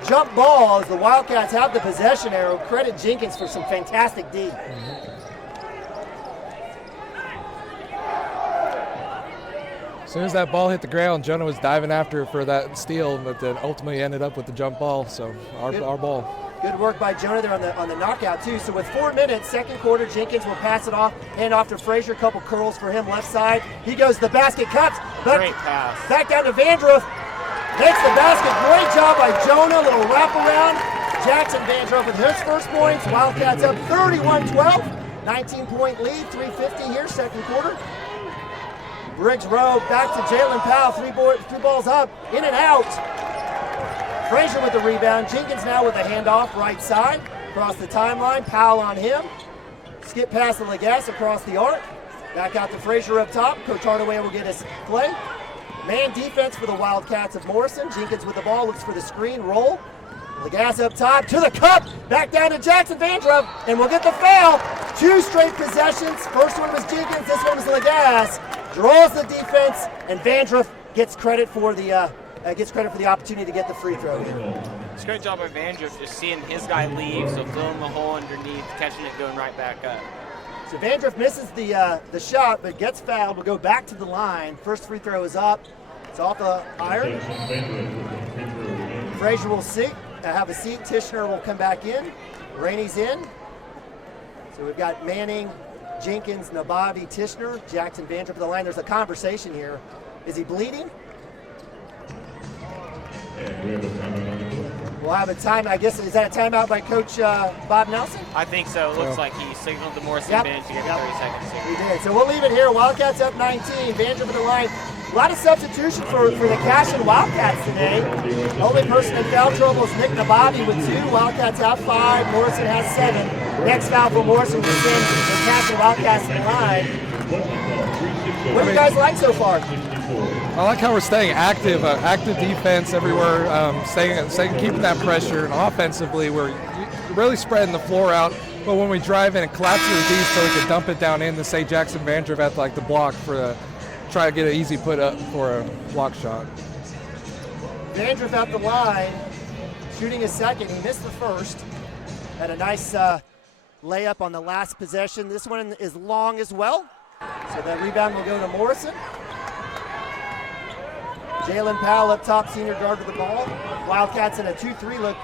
Jump ball as the Wildcats have the possession arrow. Credit Jenkins for some fantastic D. As soon as that ball hit the ground, Jonah was diving after it for that steal, but then ultimately ended up with the jump ball. So our ball. Good work by Jonah there on the knockout too. So with 4 minutes, second quarter, Jenkins will pass it off, hand off to Frazier. A couple curls for him left side. He goes to the basket, cuts, but great pass. Back down to Vandruff. Makes the basket. Great job by Jonah. Little wraparound. Jackson Vandruff with his first points. Wildcats up 31-12. 19-point lead. 3:50 here, second quarter. Briggs Rowe back to Jalen Powell. Three balls up, in and out. Frazier with the rebound. Jenkins now with a handoff right side. Across the timeline. Powell on him. Skip past the Legas across the arc. Back out to Frazier up top. Coach Hardaway will get his play. Man defense for the Wildcats of Morrison. Jenkins with the ball, looks for the screen, roll. Legas up top, to the cup, back down to Jackson Vandruff, and we'll get the foul. 2 straight possessions. First one was Jenkins, this one was Legas. Draws the defense, and Vandruff gets credit for the opportunity to get the free throw in. It's a great job by Vandruff just seeing his guy leave, so filling the hole underneath, catching it, going right back up. So Vandruff misses the shot, but gets fouled. Will go back to the line. First free throw is up. It's off the iron. Frazier will have a seat. Tishner will come back in. Rainey's in. So we've got Manning, Jenkins, Nabavi, Tishner, Jackson Vandruff at the line. There's a conversation here. Is he bleeding? We'll have a time. I guess, is that a timeout by Coach Bob Nelson? I think so. It looks like he signaled the Morrison bench to give him 30 seconds here. He did. So we'll leave it here. Wildcats up 19. Vandruff at the line. A lot of substitution for the Cashion Wildcats today. The only person in foul trouble is Nick Nabavi with 2. Wildcats out 5. Morrison has 7. Next foul for Morrison will send the Cashion Wildcats in line. What do you guys like so far? I like how we're staying active defense everywhere, keeping that pressure, and offensively we're really spreading the floor out. But when we drive in and collapse to the D, so we can dump it down in to say Jackson Vandruff at like the block for try to get an easy put up for a block shot. Vandruff at the line, shooting his second. He missed the first. Had a nice layup on the last possession. This one is long as well. So that rebound will go to Morrison. Jalen Powell up top, senior guard with the ball. Wildcats in a 2-3 look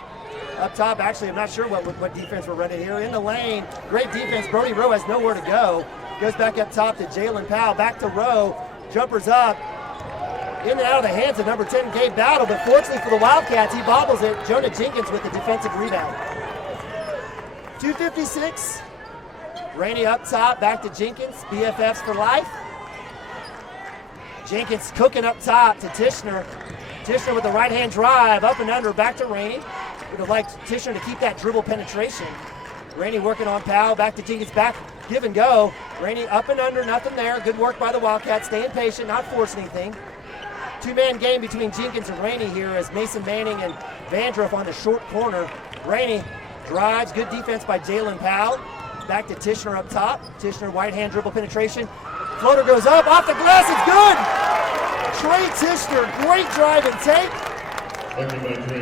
up top. Actually, I'm not sure what defense we're running here. In the lane, great defense. Brody Rowe has nowhere to go. Goes back up top to Jalen Powell. Back to Rowe. Jumpers up. In and out of the hands of number 10, Gabe Battle. But fortunately for the Wildcats, he bobbles it. Jonah Jenkins with the defensive rebound. 2:56. Rainey up top. Back to Jenkins. BFFs for life. Jenkins cooking up top to Tishner. Tishner with the right-hand drive, up and under, back to Rainey. Would have liked Tishner to keep that dribble penetration. Rainey working on Powell, back to Jenkins, back, give and go. Rainey up and under, nothing there. Good work by the Wildcats, staying patient, not forcing anything. 2-man game between Jenkins and Rainey here as Mason Manning and Vandruff on the short corner. Rainey drives, good defense by Jalen Powell. Back to Tishner up top. Tishner right-hand dribble penetration. Floater goes up, off the glass, it's good! Trey Tishner, great drive and take.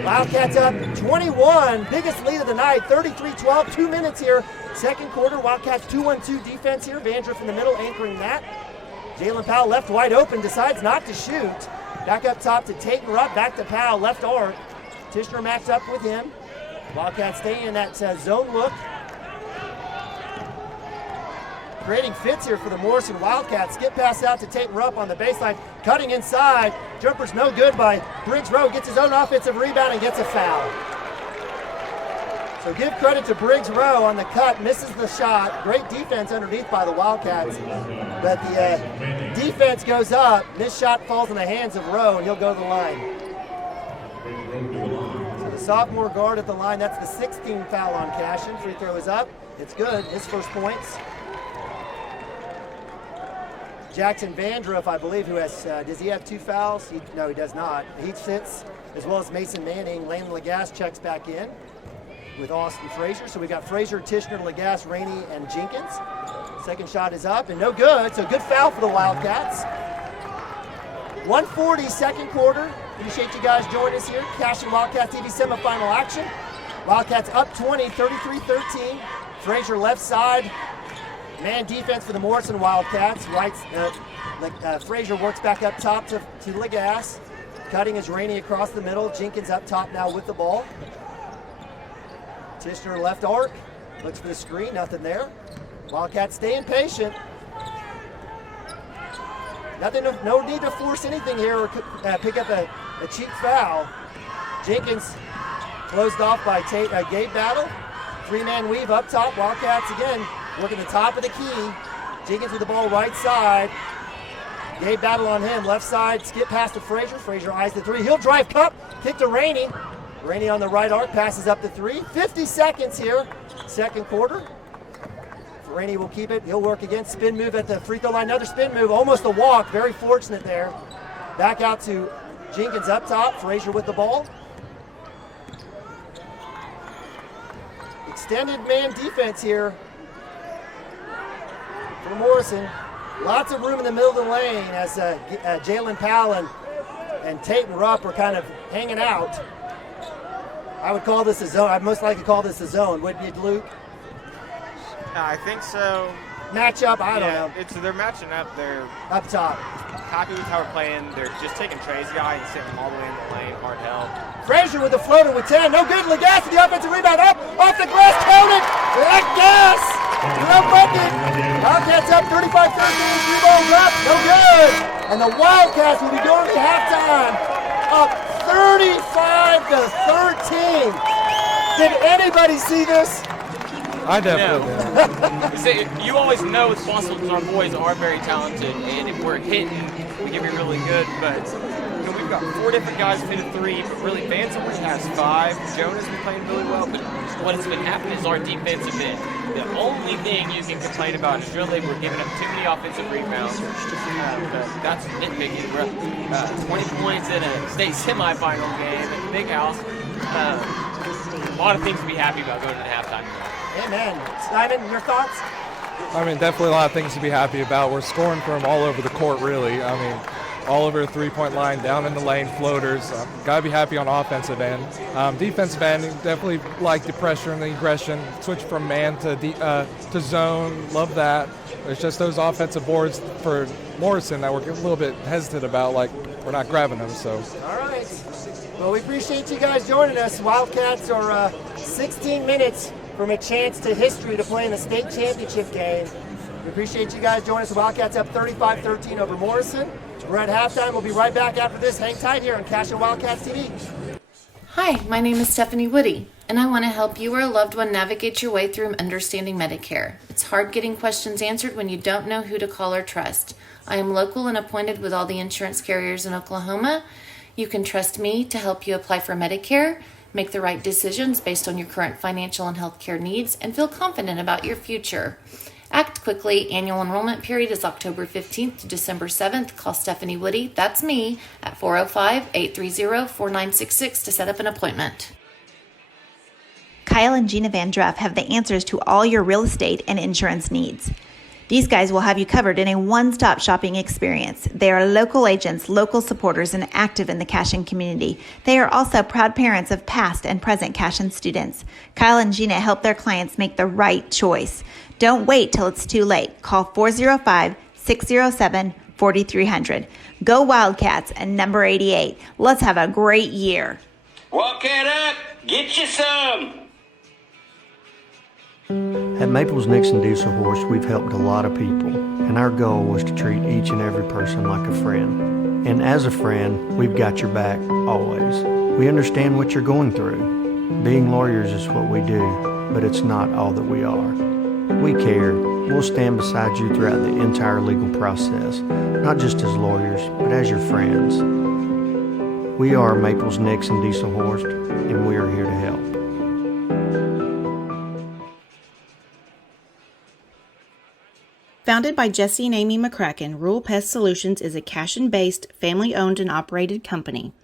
Wildcats up 21, biggest lead of the night, 33-12, 2 minutes here. Second quarter, Wildcats 2-1-2 defense here. Vandruff in the middle, anchoring that. Jalen Powell left wide open, decides not to shoot. Back up top to Tate and Rupp, back to Powell, left arc. Tishner matched up with him. Wildcats stay in that zone look. Creating fits here for the Morrison Wildcats. Skip pass out to Tate Rupp on the baseline. Cutting inside. Jumper's no good by Briggs Rowe. Gets his own offensive rebound and gets a foul. So give credit to Briggs Rowe on the cut. Misses the shot. Great defense underneath by the Wildcats. But the defense goes up. This shot falls in the hands of Rowe, and he'll go to the line. So the sophomore guard at the line. That's the 16th foul on Cashion. Free throw is up. It's good. His first points. Jackson Vandruff, I believe, who has, does he have 2 fouls? No, he does not. He sits, as well as Mason Manning. Landon Legas checks back in with Austin Frazier. So we got Frazier, Tishner, Legas, Rainey, and Jenkins. Second shot is up and no good. So good foul for the Wildcats. 140 second quarter. Appreciate you guys joining us here. Cashion Wildcats TV semifinal action. Wildcats up 20, 33-13. Frazier left side. Man defense for the Morrison Wildcats. Frazier works back up top to Legas. Cutting is Rainey across the middle. Jenkins up top now with the ball. Tishner left arc. Looks for the screen. Nothing there. Wildcats staying patient. No need to force anything here or pick up a cheap foul. Jenkins closed off by Gabe Battle. 3-man weave up top. Wildcats again working the top of the key. Jenkins with the ball right side. Gabe battle on him. Left side, skip pass to Frazier. Frazier eyes the three. He'll drive cup. Kick to Rainey. Rainey on the right arc, passes up the three. 50 seconds here, second quarter. Rainey will keep it. He'll work again. Spin move at the free throw line. Another spin move, almost a walk. Very fortunate there. Back out to Jenkins up top. Frazier with the ball. Extended man defense here for Morrison. Lots of room in the middle of the lane as Jalen Powell and Tate and Rupp are kind of hanging out. I would call this a zone. I'd most likely call this a zone, wouldn't you, Luke? I think so. Matchup, I don't know. They're matching up. They're up top. Happy with how we're playing. They're just taking Trey's guy and sitting him all the way in the lane. Hard help. Frazier with the floater with 10. No good. Lagasse, the offensive rebound up. Off the glass. Counted. Lagasse. No bucket. Wildcats up 35-13. Three balls up. No good. And the Wildcats will be going to halftime up 35-13. Did anybody see this? I definitely did. You always know it's possible because our boys are very talented, and if we're hitting, we can be really good. But we've got 4 different guys who hit a 3, but really Vance only has 5. Jonah's been playing really well, but what has been happening is our defensive end. The only thing you can complain about is really we're giving up too many offensive rebounds. But that's nitpicking. We're up 20 points in a state semifinal game at the Big House. A lot of things to be happy about going into halftime. Amen. Simon, your thoughts? I mean, definitely a lot of things to be happy about. We're scoring from all over the court, really. I mean, all over the three-point line, down in the lane, floaters. Got to be happy on offensive end. Defensive end, definitely like the pressure and the aggression. Switch from man to zone. Love that. It's just those offensive boards for Morrison that we're a little bit hesitant about, like we're not grabbing them. So. All right. Well, we appreciate you guys joining us. Wildcats are 16 minutes from a chance to history to play in the state championship game. We appreciate you guys joining us. Wildcats up 35-13 over Morrison. We're at halftime. We'll be right back after this. Hang tight here on Cashion Wildcats TV. Hi, my name is Stephanie Woody, and I want to help you or a loved one navigate your way through understanding Medicare. It's hard getting questions answered when you don't know who to call or trust. I am local and appointed with all the insurance carriers in Oklahoma. You can trust me to help you apply for Medicare, make the right decisions based on your current financial and healthcare needs, and feel confident about your future. Act quickly. Annual enrollment period is October 15th to December 7th. Call Stephanie Woody, that's me, at 405-830-4966 to set up an appointment. Kyle and Gina Van Druff have the answers to all your real estate and insurance needs. These guys will have you covered in a one-stop shopping experience. They are local agents, local supporters, and active in the Cashion community. They are also proud parents of past and present Cashion students. Kyle and Gina help their clients make the right choice. Don't wait till it's too late. Call 405-607-4300. Go Wildcats and number 88. Let's have a great year. Wildcat up! Get you some! At Maples Nixon Diesel Horse, we've helped a lot of people, and our goal was to treat each and every person like a friend. And as a friend, we've got your back, always. We understand what you're going through. Being lawyers is what we do, but it's not all that we are. We care. We'll stand beside you throughout the entire legal process, not just as lawyers, but as your friends. We are Maples Nixon Diesel Horse, and we are here to help. Founded by Jesse and Amy McCracken, Rural Pest Solutions is a Cashion-based, family-owned and operated company.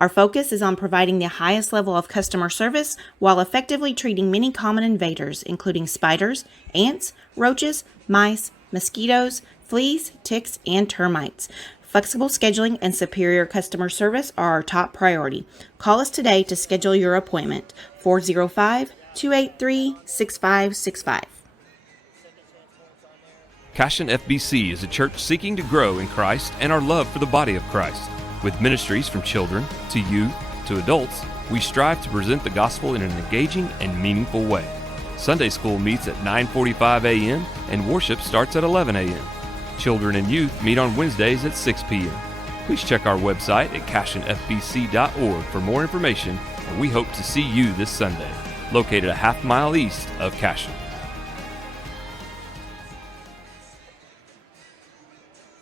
Our focus is on providing the highest level of customer service while effectively treating many common invaders, including spiders, ants, roaches, mice, mosquitoes, fleas, ticks, and termites. Flexible scheduling and superior customer service are our top priority. Call us today to schedule your appointment. 405-283-6565. Cashion FBC is a church seeking to grow in Christ and our love for the body of Christ. With ministries from children to youth to adults, we strive to present the gospel in an engaging and meaningful way. Sunday school meets at 9:45 a.m. and worship starts at 11 a.m. Children and youth meet on Wednesdays at 6 p.m. Please check our website at cashionfbc.org for more information, and we hope to see you this Sunday, located a half-mile east of Cashion.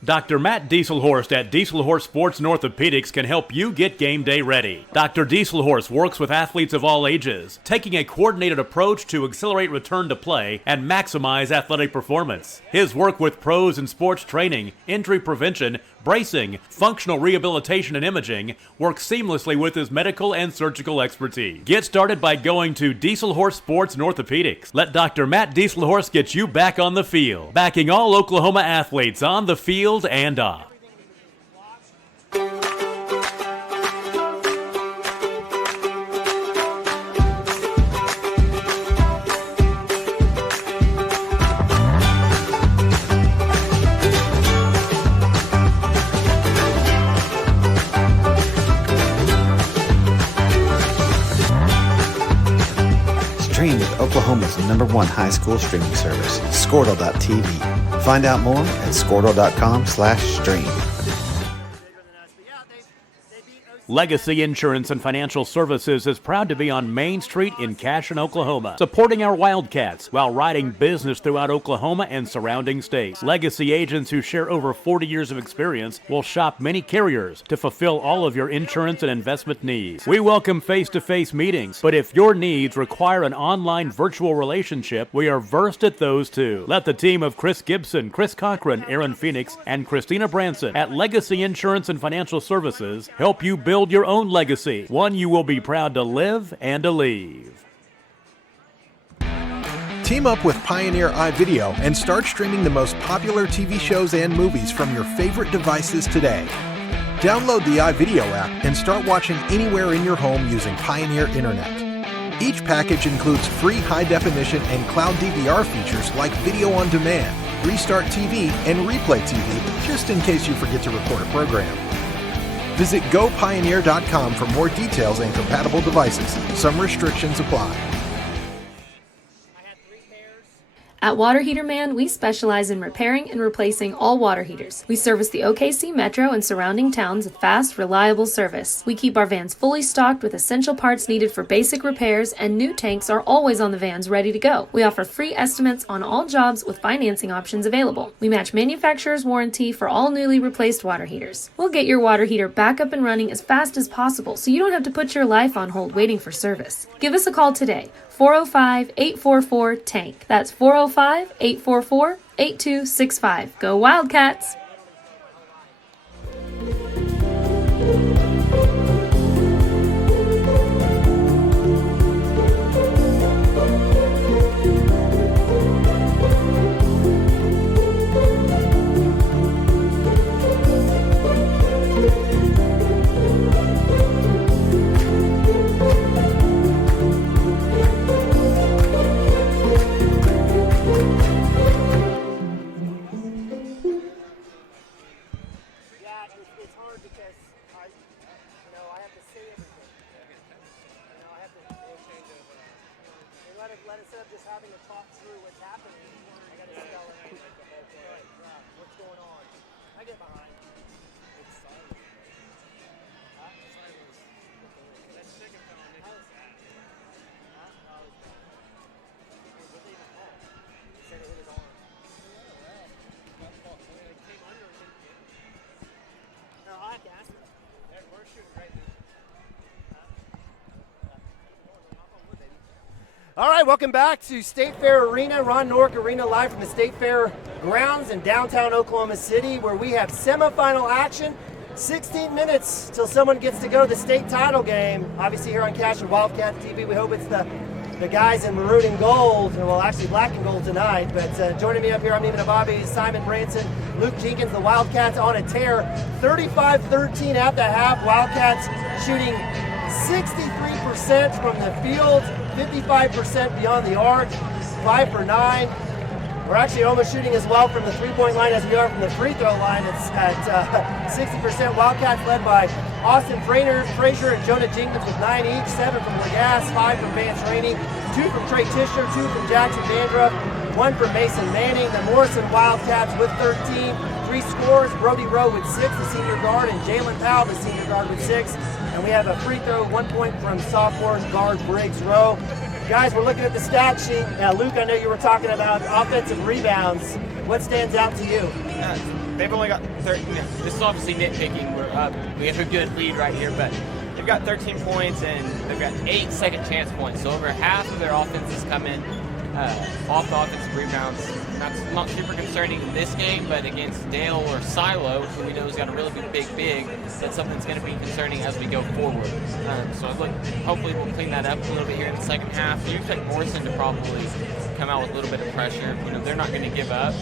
Dr. Matt Dieselhorst at Dieselhorst Sports and Orthopedics can help you get game day ready. Dr. Dieselhorst works with athletes of all ages, taking a coordinated approach to accelerate return to play and maximize athletic performance. His work with pros in sports training, injury prevention, bracing, functional rehabilitation, and imaging works seamlessly with his medical and surgical expertise. Get started by going to Dieselhorst Sports and Orthopedics. Let Dr. Matt Dieselhorst get you back on the field, backing all Oklahoma athletes on the field and off. Stream with Oklahoma's #1 high school streaming service, Squirtle.tv. Find out more at Squirtle.com/stream. Legacy Insurance and Financial Services is proud to be on Main Street in Cashion, Oklahoma, supporting our Wildcats while writing business throughout Oklahoma and surrounding states. Legacy agents who share over 40 years of experience will shop many carriers to fulfill all of your insurance and investment needs. We welcome face-to-face meetings, but if your needs require an online virtual relationship, we are versed at those too. Let the team of Chris Gibson, Chris Cochran, Aaron Phoenix, and Christina Branson at Legacy Insurance and Financial Services help you build your own legacy, one you will be proud to live and to leave. Team up with Pioneer iVideo and start streaming the most popular TV shows and movies from your favorite devices today. Download the iVideo app and start watching anywhere in your home using Pioneer Internet. Each package includes free high-definition and cloud DVR features like video on demand, Restart TV, and Replay TV, just in case you forget to record a program. Visit GoPioneer.com for more details and compatible devices. Some restrictions apply. At Water Heater Man, we specialize in repairing and replacing all water heaters. We service the OKC Metro and surrounding towns with fast, reliable service. We keep our vans fully stocked with essential parts needed for basic repairs, and new tanks are always on the vans ready to go. We offer free estimates on all jobs with financing options available. We match manufacturer's warranty for all newly replaced water heaters. We'll get your water heater back up and running as fast as possible so you don't have to put your life on hold waiting for service. Give us a call today. 405-844-TANK. That's 405-844-8265. Go Wildcats! All right, welcome back to State Fair Arena, Ron Nork Arena, live from the State Fair grounds in downtown Oklahoma City, where we have semifinal action. 16 minutes till someone gets to go to the state title game. Obviously here on Cashion Wildcat TV, we hope it's the guys in maroon and gold, well actually black and gold tonight, but joining me up here, I'm Neiman Ababi, Simon Branson, Luke Jenkins, the Wildcats on a tear. 35-13 at the half, Wildcats shooting 63% from the field, 55% beyond the arc, 5 for 9. We're actually almost shooting as well from the three-point line as we are from the free throw line. It's at 60%. Wildcats led by Austin Frazier and Jonah Jenkins with 9 each, 7 from Legas, 5 from Vance Rainey, 2 from Trey Tischer, 2 from Jackson Dandruff, 1 from Mason Manning. The Morrison Wildcats with 13. 3 scores, Brody Rowe with 6, the senior guard, and Jalen Powell, the senior guard, with 6. And we have a free throw, 1 point from sophomore guard Briggs Rowe. Guys, we're looking at the stat sheet. Now, Luke, I know you were talking about offensive rebounds. What stands out to you? They've only got 13. This is obviously nitpicking. We have a good lead right here, but they've got 13 points and they've got 8 second chance points. So over half of their offense has come in off the offensive rebounds. That's not super concerning in this game, but against Dale or Silo, who we know has got a really big, that's something that's going to be concerning as we go forward. So hopefully we'll clean that up a little bit here in the second half. You expect Morrison to probably come out with a little bit of pressure. They're not going to give up.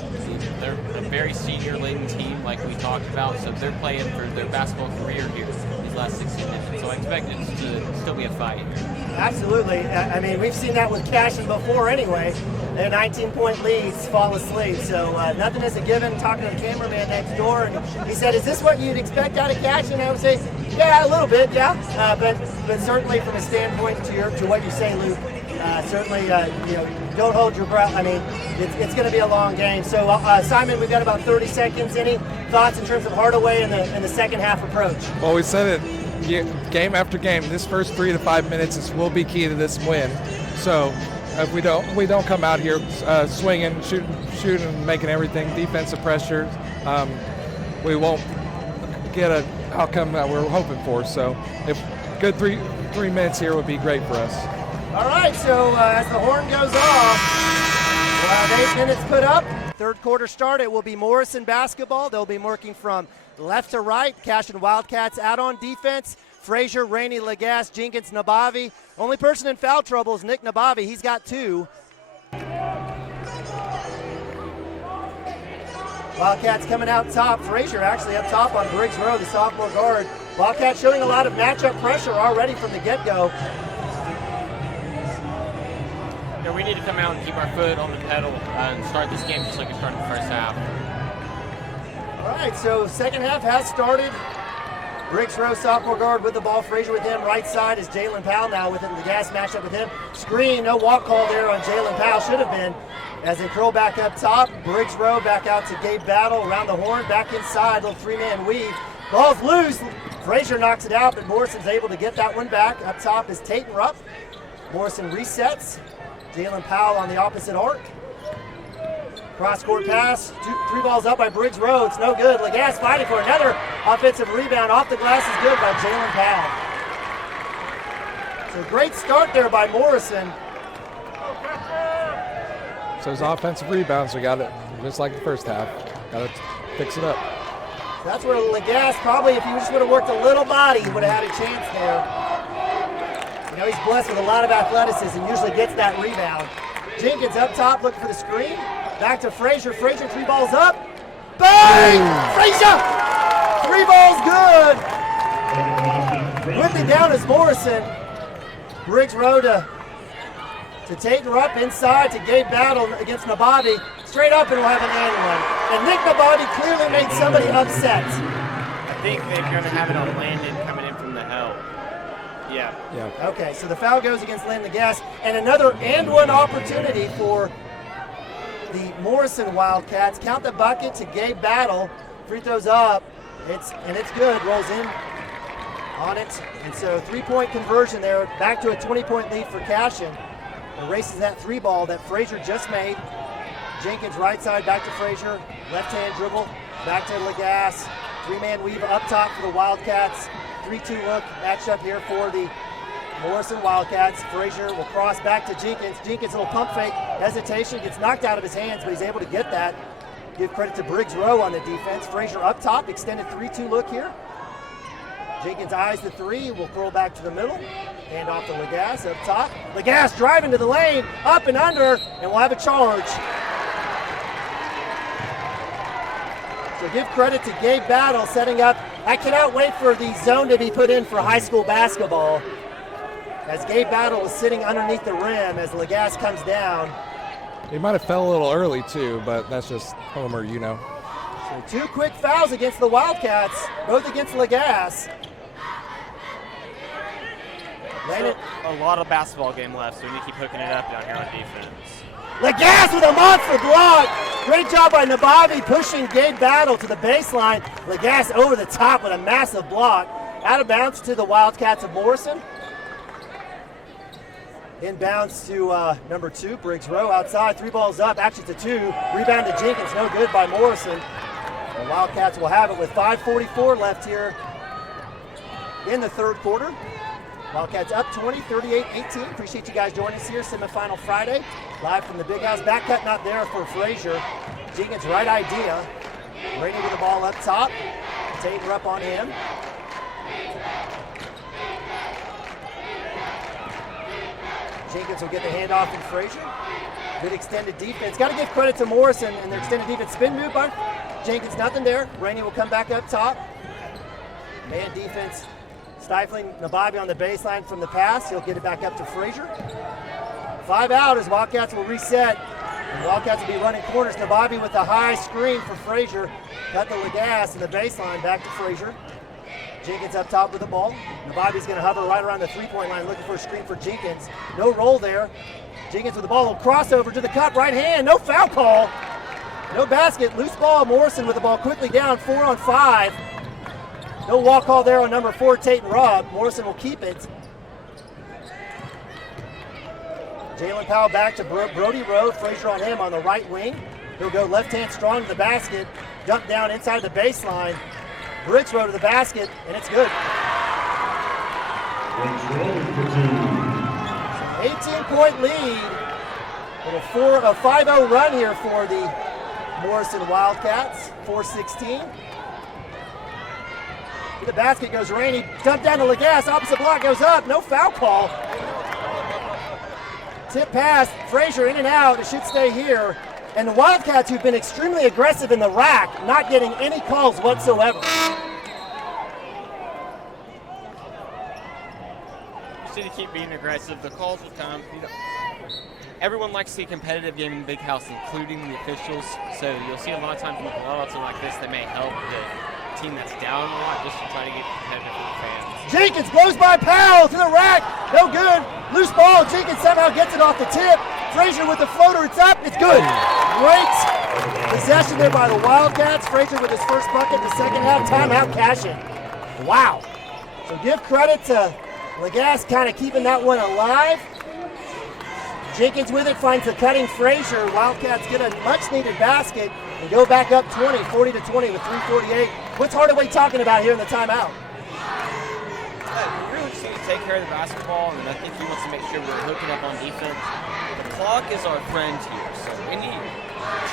They're a very senior-laden team, like we talked about, so they're playing for their basketball career here these last 16 minutes. So I expect it to still be a fight here. Absolutely. I mean, we've seen that with Cashion before anyway. Their 19-point leads fall asleep. So nothing is a given. Talking to the cameraman next door, and he said, "Is this what you'd expect out of Cashion?" I would say, "Yeah, a little bit, yeah." But certainly from a standpoint to what you say, Luke, certainly don't hold your breath. I mean, it's going to be a long game. So Simon, we've got about 30 seconds. Any thoughts in terms of Hardaway and the second half approach? Well, we said it game after game. This first 3 to 5 minutes will be key to this win. So if we don't come out here swinging, shooting, and making everything defensive pressure, we won't get an outcome that we're hoping for. So if good three minutes here would be great for us. All right, so as the horn goes off, we'll have 8 minutes put up. Third quarter start, it will be Morrison basketball. They'll be working from left to right. Cashion Wildcats out on defense. Frazier, Rainey, Lagasse, Jenkins, Nabavi. Only person in foul trouble is Nick Nabavi. He's got 2. Wildcats coming out top. Frazier actually up top on Briggs Rowe, the sophomore guard. Wildcats showing a lot of matchup pressure already from the get-go. We need to come out and keep our foot on the pedal and start this game just like we started the first half. All right, so second half has started. Briggs Rowe, sophomore guard with the ball. Frazier with him. Right side is Jalen Powell now with it. The gas matchup with him. Screen, no walk call there on Jalen Powell. Should have been. As they curl back up top. Briggs Rowe back out to Gabe Battle. Around the horn, back inside. Little 3-man weave. Ball's loose. Frazier knocks it out, but Morrison's able to get that one back. Up top is Tate and Rupp. Morrison resets. Jalen Powell on the opposite arc. Cross-court pass. 3 balls up by Briggs Rowe. It's no good. Lagasse fighting for another offensive rebound. Off the glass is good by Jalen Powell. So great start there by Morrison. So those offensive rebounds, we got it just like the first half. Got to fix it up. That's where Lagasse probably, if he just would have worked a little body, he would have had a chance there. He's blessed with a lot of athleticism, usually gets that rebound. Jenkins up top looking for the screen. Back to Frazier. Frazier, 3 balls up. Bang! Frazier! 3 balls good. Whipping down is Morrison. Briggs Rowe to Tate and Rupp inside to Gabe Battle against Nabavi. Straight up and we'll have an and one. And Nick Nabavi clearly made somebody upset. I think they're going to have it on Landon coming in from the help. Yeah. Okay, so the foul goes against Landon Lagasse, and another and one opportunity for the Morrison Wildcats. Count the bucket to Gabe Battle. Free throws up. It's good. Rolls in on it. And so 3-point conversion there. Back to a 20-point lead for Cashion. Erases that 3 ball that Frazier just made. Jenkins right side back to Frazier. Left hand dribble. Back to Lagasse. 3-man weave up top for the Wildcats. 3-2 look matchup here for the Morrison Wildcats. Frazier will cross back to Jenkins. Jenkins, a little pump fake, hesitation, gets knocked out of his hands, but he's able to get that. Give credit to Briggs Rowe on the defense. Frazier up top, extended 3-2 look here. Jenkins eyes the 3, will curl back to the middle. Hand off to Lagasse up top. Lagasse driving to the lane, up and under, and we'll have a charge. So give credit to Gabe Battle setting up. I cannot wait for the zone to be put in for high school basketball. As Gabe Battle is sitting underneath the rim as Lagasse comes down. He might have fell a little early too, but that's just Homer, So 2 quick fouls against the Wildcats, both against Lagasse. A lot of basketball game left, so we need to keep hooking it up down here on defense. Lagasse with a monster block. Great job by Nabavi pushing Gabe Battle to the baseline. Lagasse over the top with a massive block. Out of bounds to the Wildcats of Morrison. Inbounds to number 2, Briggs Rowe outside. 3 balls up, actually to 2. Rebound to Jenkins, no good by Morrison. The Wildcats will have it with 5:44 left here in the third quarter. Wildcats up 20, 38-18. Appreciate you guys joining us here, semifinal Friday. Live from the Big House. Back cut not there for Frazier. Jenkins, right idea. Rainey with the ball up top. Tater up on him. Jenkins will get the handoff from Frazier. Good extended defense. Got to give credit to Morrison and their extended defense. Spin move by Jenkins, nothing there. Rainey will come back up top. Man defense stifling Nababi on the baseline from the pass. He'll get it back up to Frazier. 5 out as Wildcats will reset. And Wildcats will be running corners. Nababi with the high screen for Frazier. Cut the Lagasse in the baseline back to Frazier. Jenkins up top with the ball. Nababi's going to hover right around the three-point line looking for a screen for Jenkins. No roll there. Jenkins with the ball, little crossover to the cup, right hand, no foul call. No basket, loose ball. Morrison with the ball quickly down, 4 on 5. No walk call there on number 4, Tatum Robb. Morrison will keep it. Jalen Powell back to Brody Rowe. Frazier on him on the right wing. He'll go left hand strong to the basket. Dunk down inside the baseline. Bricks Rowe to the basket, and it's good. 18-point lead. A 5-0 run here for the Morrison Wildcats. 4:16. The basket goes Rainey. Dump down to Lagasse. Opposite block goes up. No foul call. Tip pass. Frazier in and out. It should stay here. And the Wildcats, who've been extremely aggressive in the rack, not getting any calls whatsoever. Just need to keep being aggressive. The calls will come. Everyone likes to see a competitive game in the Big House, including the officials. So you'll see a lot of times in the blowouts like this that may help the team that's down a lot just to try to get competitive for the fans. Jenkins blows by Powell to the rack. No good. Loose ball. Jenkins somehow gets it off the tip. Frazier with the floater. It's up. It's good. Great possession there by the Wildcats. Frazier with his first bucket in the second half. Timeout, Cashion. Wow. So give credit to Lagasse kind of keeping that one alive. Jenkins with it finds the cutting Frazier. Wildcats get a much-needed basket and go back up 20, 40-20 with 3:48. What's Hardaway talking about here in the timeout? We really just need to take care of the basketball, and I think he wants to make sure we're hooking up on defense. The clock is our friend here, so any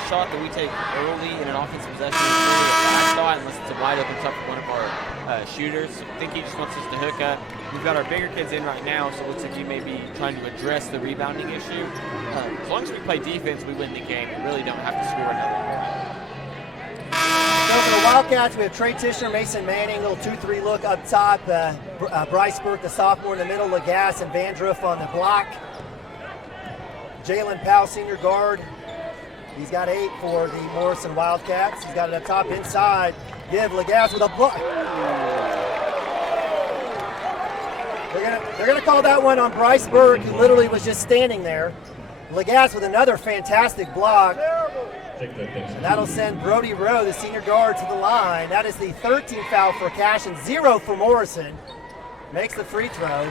shot that we take early in an offensive possession is really a bad shot unless it's a wide open shot for one of our shooters. So I think he just wants us to hook up. We've got our bigger kids in right now, so it looks like he may be trying to address the rebounding issue. As long as we play defense, we win the game. We really don't have to score another goal. So for the Wildcats, we have Trey Tishner, Mason Manning, little 2-3 look up top. Bryce Burke, the sophomore in the middle, Lagasse and Vandruff on the block. Jalen Powell, senior guard. He's got 8 for the Morrison Wildcats. He's got it up top inside. Give Lagasse with a block. They're gonna call that one on Bryce Burke, who literally was just standing there. Lagasse with another fantastic block. And that'll send Brody Rowe, the senior guard, to the line. That is the 13th foul for Cashion, 0 for Morrison. Makes the free throw.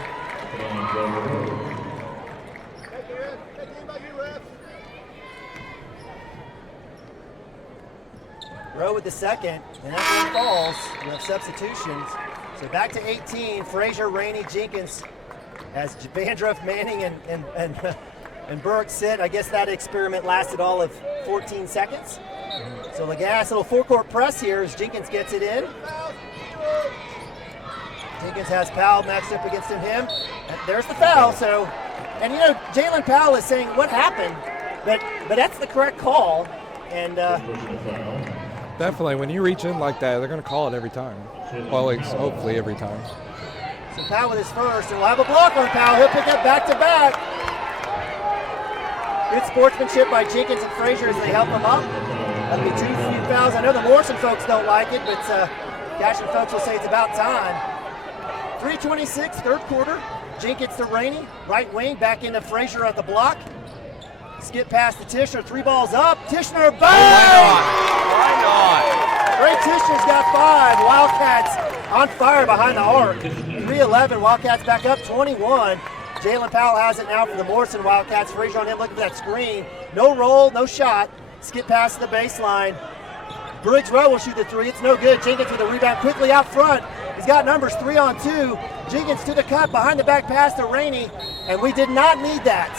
Rowe with the second, and that one falls. We have substitutions. So back to 18, Frazier, Rainey, Jenkins, as Vandruff, Manning, and Burke sit. I guess that experiment lasted all of 14 seconds. So Lagasse, little four-court press here as Jenkins gets it in. Jenkins has Powell matched up against him. And there's the foul. So, and you know, Jalen Powell is saying, what happened? But that's the correct call. And definitely, when you reach in like that, they're going to call it every time. Well, at least hopefully every time. So Powell with his first, and we'll have a block on Powell. He'll pick up back-to-back. Good sportsmanship by Jenkins and Frazier as they help him up. That'll be 2 few fouls. I know the Morrison folks don't like it, but Cashion folks will say it's about time. 3:26, third quarter. Jenkins to Rainey, right wing, back into Frazier at the block. Skip past the Tishner, 3 balls up. Tishner, bang! Why not? Ray Tishner's got 5. Wildcats on fire behind the arc. 3:11, Wildcats back up 21. Jalen Powell has it now for the Morrison Wildcats. Frazier on him looking for that screen. No roll, no shot. Skip past the baseline. Briggs Rowe will shoot the three. It's no good. Jenkins with the rebound quickly out front. He's got numbers 3-on-2. Jenkins to the cut, behind the back pass to Rainey, and we did not need that.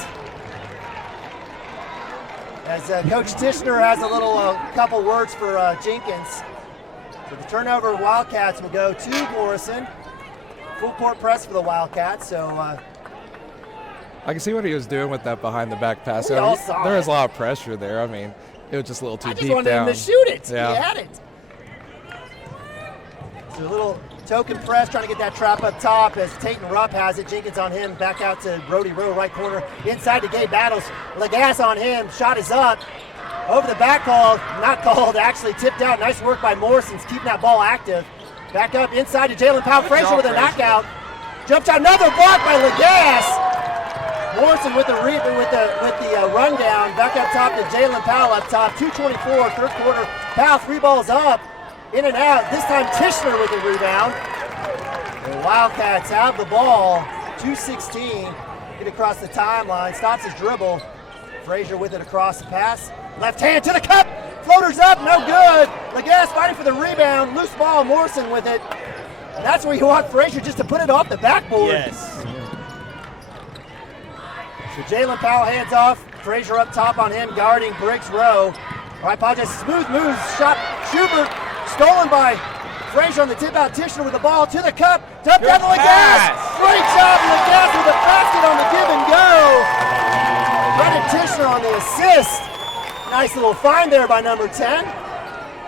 As Coach Tishner has a little couple words for Jenkins. So the turnover Wildcats will go to Morrison. Full court press for the Wildcats. So I can see what he was doing with that behind the back pass. We all saw there was it. a lot of pressure there. I mean, it was just a little too deep down. I just wanted him to shoot it. Yeah. He had it. So a little token press, trying to get that trap up top as Tayton Rupp has it. Jenkins on him, back out to Brody Rowe, right corner. Inside to Gabe Battles. Lagasse on him, shot is up. Over the back call, not called, actually tipped out. Nice work by Morrison, keeping that ball active. Back up inside to Jalen Powell. Frazier with a knockout. Jump shot, another block by Lagasse. Morrison with the rundown. Back up top to Jalen Powell up top. 2:24, third quarter. Powell, 3 balls up. In and out. This time Tishner with the rebound. The Wildcats have the ball. 2:16. Get across the timeline. Stops his dribble. Frazier with it across the pass. Left hand to the cup. Floaters up. No good. Lagasse fighting for the rebound. Loose ball. Morrison with it. And that's where you want Frazier, just to put it off the backboard. Yes. So Jalen Powell hands off. Frazier up top on him, guarding Briggs Rowe. I apologize. Smooth moves. Shot. Schubert. Stolen by Frazier on the tip out. Tishner with the ball to the cup. Dump down to Lagasse. Great job, Lagasse with the basket on the give and go. Brendan Tishner on the assist. Nice little find there by number 10.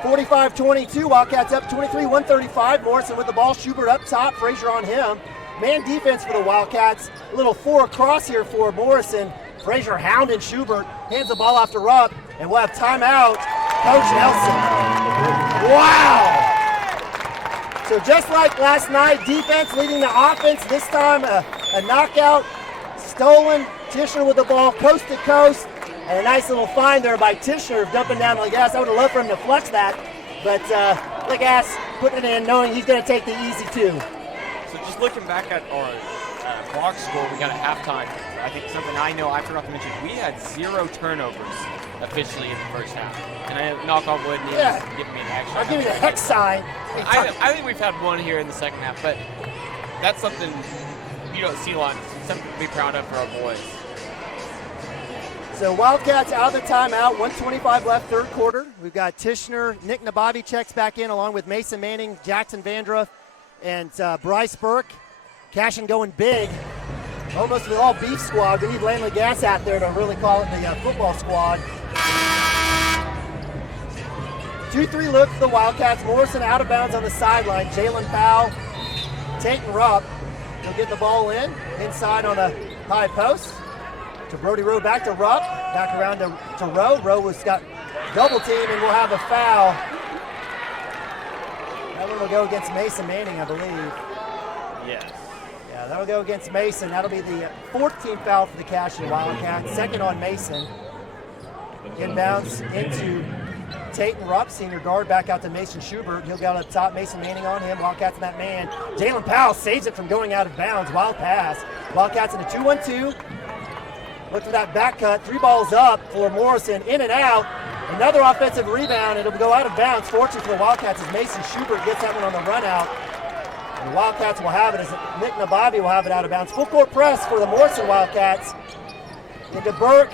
45-22. Wildcats up 23-135. Morrison with the ball. Schubert up top. Frazier on him. Man defense for the Wildcats. A little 4 across here for Morrison. Frazier hounding Schubert. Hands the ball off to Rupp. And we'll have timeout. Coach Nelson. Wow! So just like last night, defense leading the offense. This time a knockout, stolen. Tishner with the ball, coast to coast. And a nice little find there by Tishner dumping down Lagasse. I would have loved for him to flush that. But Lagasse putting it in, knowing he's going to take the easy 2. So just looking back at our box score, we got a halftime. I think something I forgot to mention, we had 0 turnovers officially in the first half. And I knock on wood, and he's giving me an extra. I'll give you the hex sign. I think we've had 1 here in the second half, but that's something you don't see a lot. Something to be proud of for our boys. So Wildcats out of the timeout, 1:25 left, third quarter. We've got Tishner, Nick Nabavi checks back in along with Mason Manning, Jackson Vandruff, and Bryce Burke. Cashion going big, almost with all beef squad. We need Lane Lagasse out there to really call it the football squad. 2-3 look for the Wildcats. Morrison out of bounds on the sideline. Jalen Powell, Tayton Rupp. He'll get the ball inside on a high post. To Brody Rowe, back to Rupp, back around to Rowe. Rowe has got double team, and we'll have a foul. That one will go against Mason Manning, I believe. Yes. Yeah, that'll go against Mason. That'll be the 14th foul for the Cashion Wildcats. Second on Mason. Inbounds into Tayton Rupp, senior guard, back out to Mason Schubert. He'll go up top. Mason Manning on him. Wildcats in that man. Jalen Powell saves it from going out of bounds. Wild pass. Wildcats in a 2-1-2. Look for that back cut. 3 balls up for Morrison. In and out. Another offensive rebound. It'll go out of bounds. Fortunate for the Wildcats as Mason Schubert gets that one on the run out. And the Wildcats will have it as Nick Nabavi will have it out of bounds. Full court press for the Morrison Wildcats. Into Burke.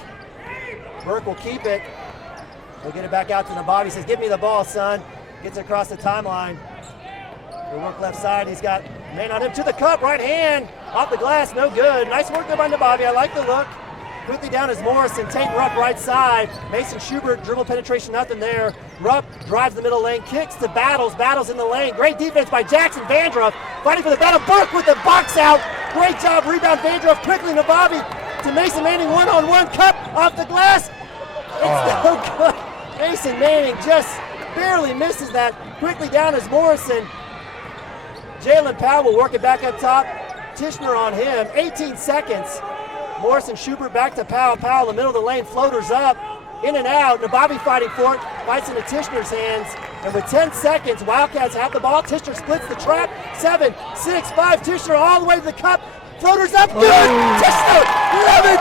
Burke will keep it. He'll get it back out to Nabavi. Says, give me the ball, son. Gets it across the timeline. He'll work left side. He's got man on him to the cup. Right hand. Off the glass. No good. Nice work there by Nabavi. I like the look. Quickly down is Morrison. Tayton Rupp right side. Mason Schubert, dribble penetration, nothing there. Rupp drives the middle lane, kicks to Battles. Battles in the lane. Great defense by Jackson Vandruff. Fighting for the battle. Burke with the box out. Great job. Rebound Vandruff. Quickly Nabavi to Mason Manning. One-on-one. Cup off the glass. It's no good. Mason Manning just barely misses that. Quickly down is Morrison. Jalen Powell will work it back up top. Tishner on him. 18 seconds. Morrison, Schubert back to Powell. Powell in the middle of the lane, floaters up, in and out. Nabavi fighting for it, fights into Tishner's hands. And with 10 seconds, Wildcats have the ball. Tishner splits the trap. 7, 6, 5. Tishner all the way to the cup. Floaters up, good! Tishner, love it!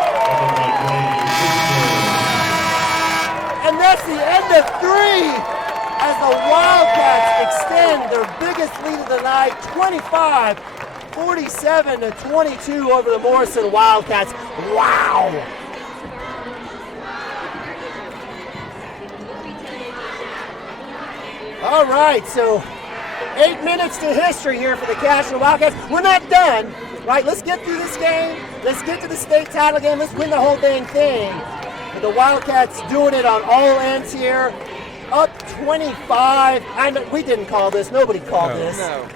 And that's the end of 3. as the Wildcats extend their biggest lead of the night, 47-22 over the Morrison Wildcats. Wow! All right, so 8 minutes to history here for the Cashion Wildcats. We're not done, right? Let's get through this game. Let's get to the state title game. Let's win the whole dang thing. But the Wildcats doing it on all ends here. Up 25. We didn't call this. Nobody called this. No.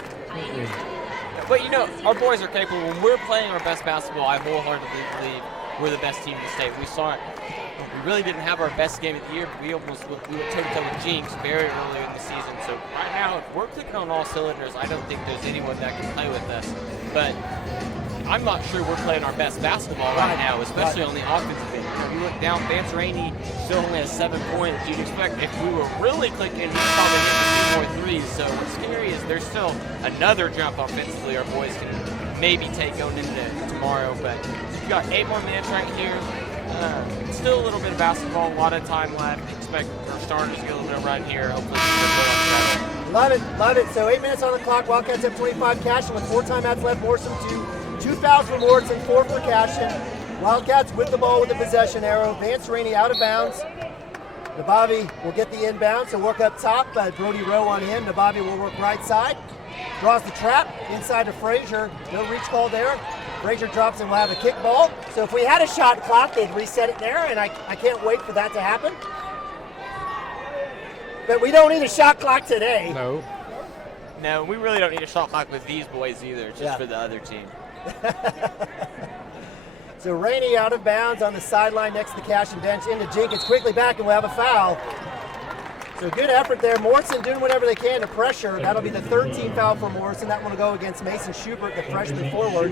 But, our boys are capable. When we're playing our best basketball, I wholeheartedly believe we're the best team in the state. We saw it. We really didn't have our best game of the year, but we went toe-to-toe with Jinx very early in the season. So right now, if we're clicking on all cylinders, I don't think there's anyone that can play with us. But I'm not sure we're playing our best basketball right now, especially on the offensive end. You look down, Vance Rainey still only has 7 points. You'd expect if we were really clicking, he'd probably hit a few more threes. So what's scary is there's still another jump offensively our boys can maybe take going into tomorrow. But we've got 8 more minutes right here. Still a little bit of basketball, a lot of time left. Expect our starters to get a little bit of run here. Hopefully, love it. So 8 minutes on the clock. Wildcats have 25. Cashion with 4 timeouts left. Morrison 2 fouls for Morrison, 4 for Cashion. Wildcats with the ball with the possession arrow. Vance Rainey out of bounds. Nabavi will get the inbound, so work up top. Brody Rowe on him. Nabavi will work right side. Draws the trap inside to Frazier. No reach call there. Frazier drops and we'll have a kick ball. So if we had a shot clock, they'd reset it there, and I can't wait for that to happen. But we don't need a shot clock today. No, we really don't need a shot clock with these boys either, just for the other team. So Rainey out of bounds on the sideline next to the Cashion bench into Jenkins. Quickly back, and we'll have a foul. So good effort there. Morrison doing whatever they can to pressure. That'll be the 13th foul for Morrison. That one will go against Mason Schubert, the freshman forward.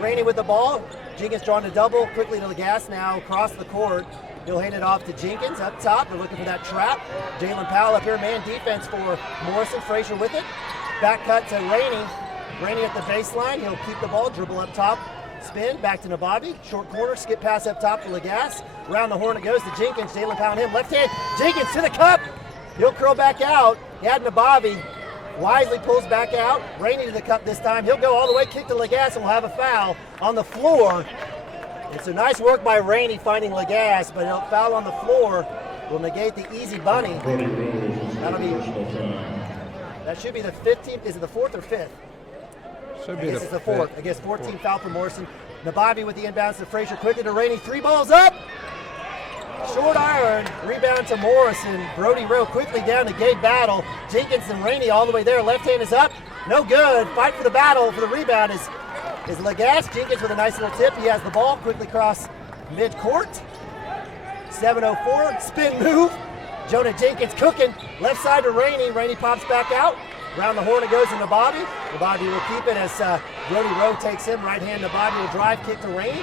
Rainey with the ball. Jenkins drawn to double. Quickly to the gas now across the court. He'll hand it off to Jenkins up top. They're looking for that trap. Jalen Powell up here, man defense for Morrison. Frazier with it. Back cut to Rainey. Rainey at the baseline. He'll keep the ball, dribble up top. Spin, back to Nabavi. Short corner, skip pass up top to Lagasse. Around the horn it goes to Jenkins. Jalen Powell on him. Left hand. Jenkins to the cup. He'll curl back out. He had Nabavi. Wisely pulls back out. Rainey to the cup this time. He'll go all the way, kick to Lagasse, and we'll have a foul on the floor. It's a nice work by Rainey finding Lagasse, but he'll foul on the floor. Will negate the easy bunny. That should be the 15th. Is it the 4th or 5th? Should be this is the 4th. I guess 14th foul for Morrison. Nabavi with the inbounds to Frazier. Quickly to Rainey. 3 balls up. Short iron. Rebound to Morrison. Brody Rowe quickly down to Gabe Battle. Jenkins and Rainey all the way there. Left hand is up. No good. Fight for the battle. For the rebound is Lagasse. Jenkins with a nice little tip. He has the ball. Quickly cross midcourt. 7:04. Spin move. Jonah Jenkins cooking. Left side to Rainey. Rainey pops back out. Around the horn it goes to Nabavi. Nabavi will keep it as Brody Rowe takes him. Right hand Nabavi will drive, kick to Rainey.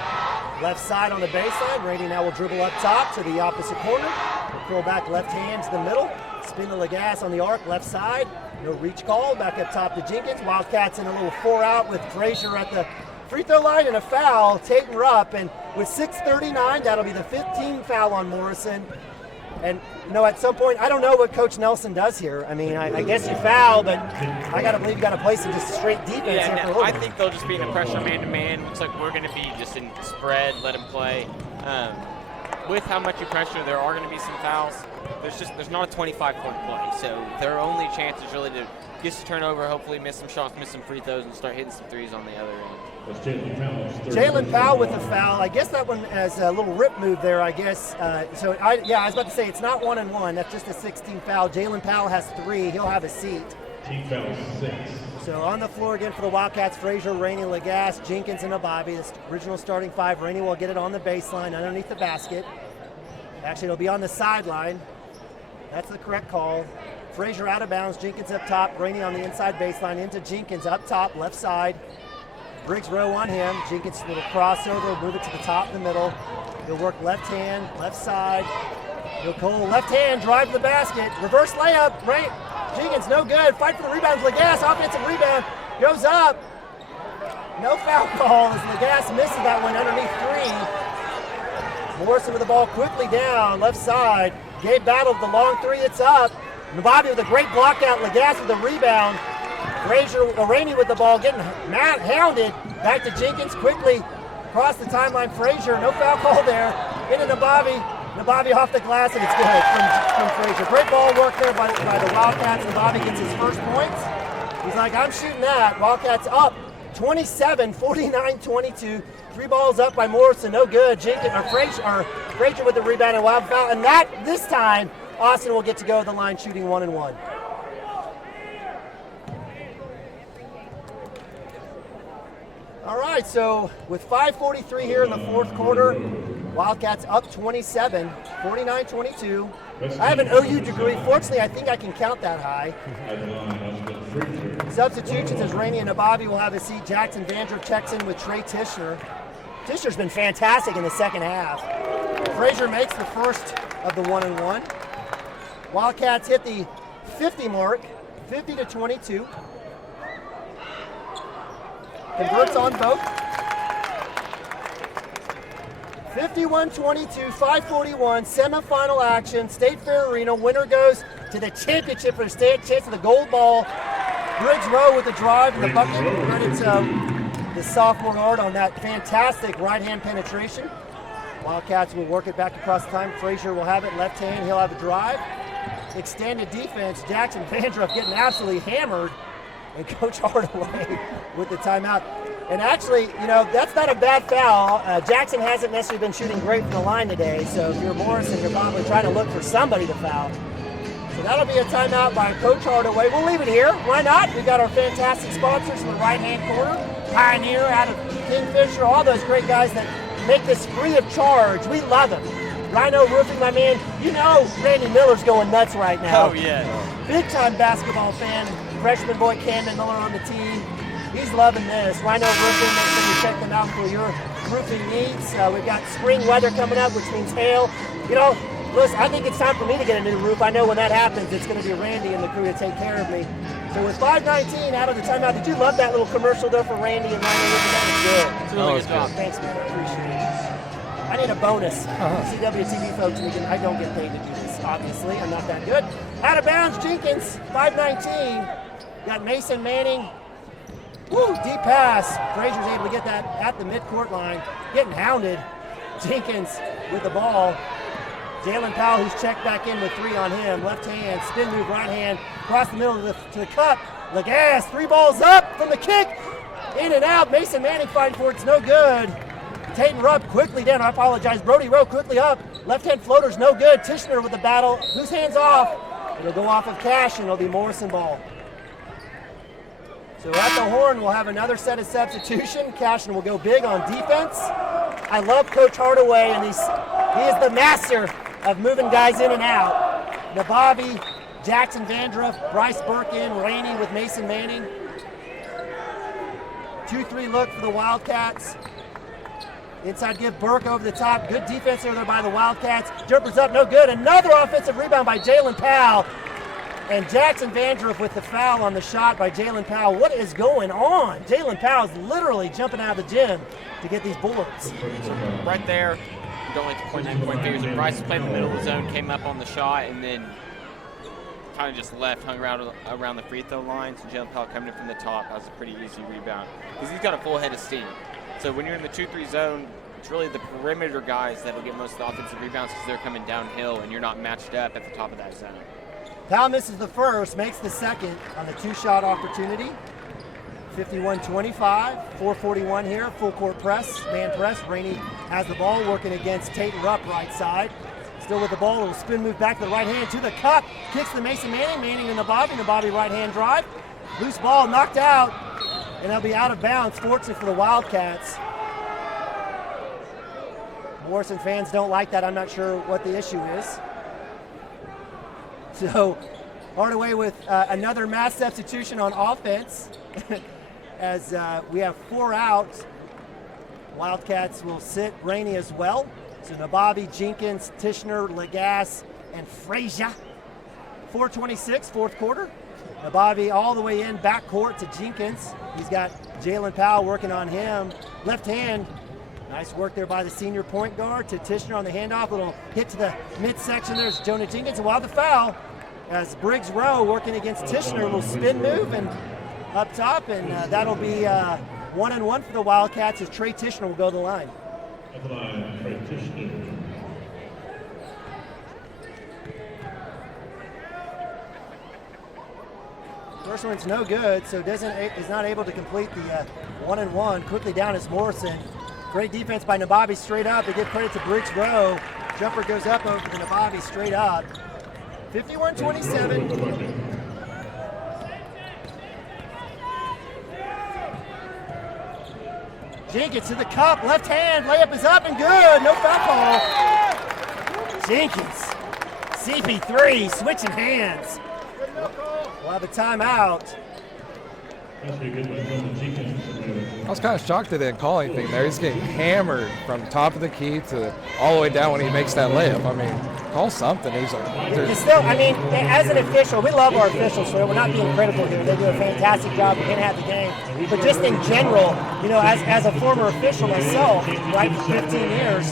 Left side on the baseline. Rainey now will dribble up top to the opposite corner. Will curl back left hand to the middle. Spin to Lagasse on the arc, left side. No reach call. Back up top to Jenkins. Wildcats in a little 4-out with Frazier at the free throw line and a foul. Tatum Rupp. And with 6:39, that'll be the 15th foul on Morrison. And, at some point, I don't know what Coach Nelson does here. I mean, I guess you foul, but I got to believe you got to play some just straight defense here for a little bit. I think they'll just be in a pressure man-to-man. Looks like we're going to be just in spread, let them play. With how much you pressure, there are going to be some fouls. There's not a 25-point play, so their only chance is really to get a turnover, hopefully miss some shots, miss some free throws, and start hitting some threes on the other end. Jalen Powell with the foul. I guess that one has a little rip move there, I guess. I was about to say it's not 1-and-1. That's just a 16 foul. Jalen Powell has 3. He'll have a seat. Team foul 6. So on the floor again for the Wildcats, Frazier, Rainey, Lagasse, Jenkins, and Nabavi. The original starting 5. Rainey will get it on the baseline underneath the basket. Actually, it'll be on the sideline. That's the correct call. Frazier out of bounds. Jenkins up top. Rainey on the inside baseline into Jenkins up top, left side. Briggs Rowe on him. Jenkins little crossover, move it to the top in the middle. He'll work left hand, left side. He'll Cole left hand, drive to the basket. Reverse layup, right? Jenkins no good. Fight for the rebound. Lagasse, offensive rebound. Goes up. No foul call as Lagasse misses that one underneath 3. Morrison with the ball quickly down, left side. Gabe battled the long 3, it's up. Nababi with a great block out. Legas with a rebound. Rainey with the ball, getting hounded. Back to Jenkins quickly. Across the timeline, Frazier. No foul call there. Into Nababi. Nababi off the glass, and it's good from Frazier. Great ball work there by the Wildcats. Nababi gets his first points. He's like, I'm shooting that. Wildcats up 27, 49-22. 3 balls up by Morrison, no good. Frazier with the rebound and wild foul. And this time, Austin will get to go to the line shooting 1-1. All right, so with 5:43 here in the fourth quarter, Wildcats up 27, 49-22. I have an OU degree. Fortunately, I think I can count that high. Substitutions as Rainey and Nababi will have a seat. Jackson Vandrup checks in with Trey Tishner. Tishner's been fantastic in the second half. Frazier makes the first of the 1-1. Wildcats hit the 50 mark, 50-22. Converts on both. 51-22, 5:41, semifinal action, State Fair Arena. Winner goes to the championship for the state chance of the gold ball. Briggs Rowe with the drive and the bucket. Credit to the sophomore guard on that fantastic right-hand penetration. Wildcats will work it back across the time. Frazier will have it left hand. He'll have a drive. Extended defense. Jackson Vandrup getting absolutely hammered. And Coach Hardaway with the timeout. And actually, that's not a bad foul. Jackson hasn't necessarily been shooting great from the line today, so if you're Morrison, you're probably trying to look for somebody to foul. So that'll be a timeout by Coach Hardaway. We'll leave it here. Why not? We've got our fantastic sponsors in the right-hand corner. Pioneer out of Kingfisher, all those great guys that make this free of charge. We love them. Rhino Roofing, my man. Randy Miller's going nuts right now. Oh, yeah. Big-time basketball fan. Freshman boy Camden Miller on the team. He's loving this. Rhino Roofing, make sure you check them out for your roofing needs. We've got spring weather coming up, which means hail. Listen, I think it's time for me to get a new roof. I know when that happens, it's going to be Randy and the crew to take care of me. So with 5:19 out of the timeout, did you love that little commercial though for Randy and Rhino Roofing? That was good. It's a really good job. Thanks, man. I appreciate it. I need a bonus. CWTV folks, I don't get paid to do this, obviously. I'm not that good. Out of bounds, Jenkins, 5:19. Got Mason Manning. Woo, deep pass. Frazier's able to get that at the midcourt line. Getting hounded. Jenkins with the ball. Jalen Powell, who's checked back in with 3 on him. Left hand, spin move, right hand. Across the middle to the cup. Legas, 3 balls up from the kick. In and out. Mason Manning fighting for it. It's no good. Tatum Rupp quickly down. I apologize. Brody Rowe quickly up. Left hand floater's no good. Tishner with the battle. Whose hands off? It'll go off of Cashion. It'll be Morrison ball. So at the horn, we'll have another set of substitution. Cashion will go big on defense. I love Coach Hardaway, and he is the master of moving guys in and out. Nababi, Jackson Vandrup, Bryce Birkin, Rainey with Mason Manning. 2-3 look for the Wildcats. Inside give Burke over the top. Good defense there by the Wildcats. Jumpers up, no good. Another offensive rebound by Jalen Powell. And Jackson Vandrup with the foul on the shot by Jalen Powell. What is going on? Jalen Powell's literally jumping out of the gym to get these bullets. Right there, don't like to point fingers. And Bryce played in the middle of the zone, came up on the shot, and then kind of just left, hung around the free throw line. So Jalen Powell coming in from the top. That was a pretty easy rebound because he's got a full head of steam. So when you're in the 2-3 zone, it's really the perimeter guys that will get most of the offensive rebounds because they're coming downhill and you're not matched up at the top of that zone. Powell misses the first, makes the second on the 2-shot opportunity. 51-25, 4:41 here, full court press, man press. Rainey has the ball working against Tate Rupp right side. Still with the ball, a little spin move back to the right hand to the cup. Kicks the Mason Manning, Manning and Nababi right hand drive. Loose ball knocked out, and they'll be out of bounds, fortunate for the Wildcats. Morrison fans don't like that. I'm not sure what the issue is. So Hardaway with another mass substitution on offense as we have 4 out. Wildcats will sit Rainey as well. So Nababi, Jenkins, Tishner, Legas, and Frazier. 4:26, fourth quarter. Nababi all the way in, back court to Jenkins. He's got Jalen Powell working on him. Left hand. Nice work there by the senior point guard to Tishner on the handoff. A little hit to the midsection. There's Jonah Jenkins. And while the foul, as Briggs Rowe working against Tishner will spin move and up top, and that'll be 1-1 for the Wildcats as Trey Tishner will go to the line. At the line, Trey Tishner. First one's no good, so is not able to complete the 1-1. Quickly down is Morrison. Great defense by Nababi straight up. They give credit to Briggs Rowe. Jumper goes up over to Nababi straight up. 51-27. Jenkins to the cup, left hand, layup is up and good. No foul call. Jenkins, CP3 switching hands. We'll have a timeout. I was kind of shocked they didn't call anything there. He's getting hammered from top of the key to all the way down when he makes that layup. I mean, call something. He's like, it's still, I mean, as an official, we love our officials, so we're not being critical here. They do a fantastic job. We can't have the game. But just in general, you know, as a former official myself, right, for 15 years,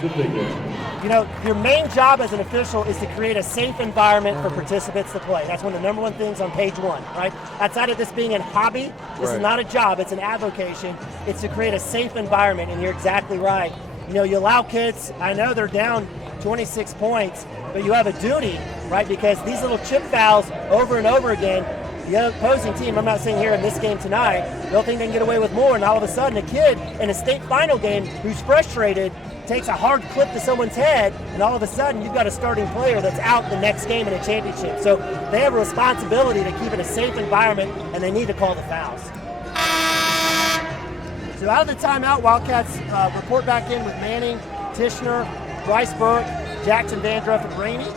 you know, your main job as an official is to create a safe environment for participants to play. That's one of the number one things on page one, right? Outside of this being a hobby, this is not a job, it's an avocation. It's to create a safe environment, and you're exactly right. You know, you allow kids, I know they're down 26 points, but you have a duty, right? Because these little chip fouls over and over again, the opposing team, I'm not saying here in this game tonight, they'll think they can get away with more, and all of a sudden a kid in a state final game who's frustrated takes a hard clip to someone's head, and all of a sudden you've got a starting player that's out the next game in a championship. So they have a responsibility to keep it a safe environment, and they need to call the fouls. So out of the timeout, Wildcats report back in with Manning, Tishner, Bryce Burke, Jackson Vandruff, and Rainey.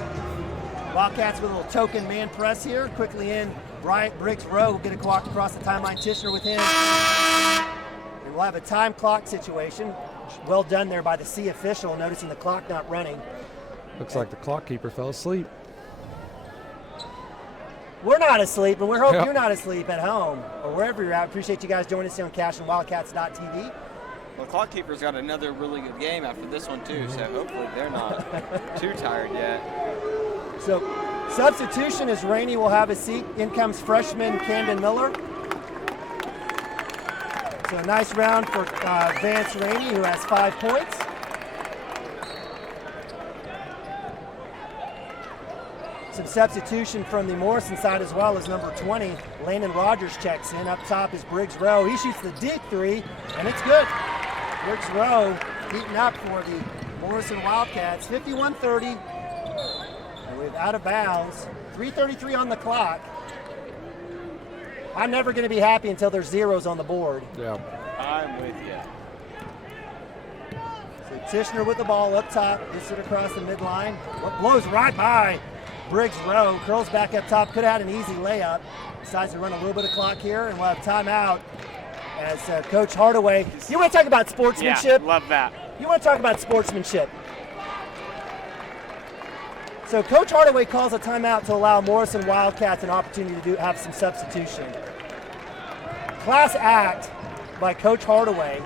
Wildcats with a little token man press here. Quickly in, Briggs Rowe will get a clock across the timeline. Tishner with him. And we'll have a time clock situation. Well done there by the C official, noticing the clock not running. Looks like the clock keeper fell asleep. We're not asleep, and we hope you're not asleep at home or wherever you're at. Appreciate you guys joining us here on CashionWildcats.tv. Well, Clock Keeper's got another really good game after this one, too, so hopefully they're not too tired yet. So, substitution is Rainey will have a seat. In comes freshman Camden Miller. So, a nice round for Vance Rainey, who has 5 points. Some substitution from the Morrison side as well as number 20. Landon Rogers checks in. Up top is Briggs Rowe. He shoots the deep three, and it's good. Briggs Rowe heating up for the Morrison Wildcats. 51-30. And we're out of bounds. 3:33 on the clock. I'm never going to be happy until there's zeros on the board. Yeah. I'm with you. So Tishner with the ball up top. Gets it across the midline. Blows right by Briggs Rowe. Curls back up top. Could have had an easy layup. Decides to run a little bit of clock here, and we'll have timeout as Coach Hardaway. You want to talk about sportsmanship? Yeah, love that. You want to talk about sportsmanship? So Coach Hardaway calls a timeout to allow Morrison Wildcats an opportunity to have some substitution. Class act by Coach Hardaway.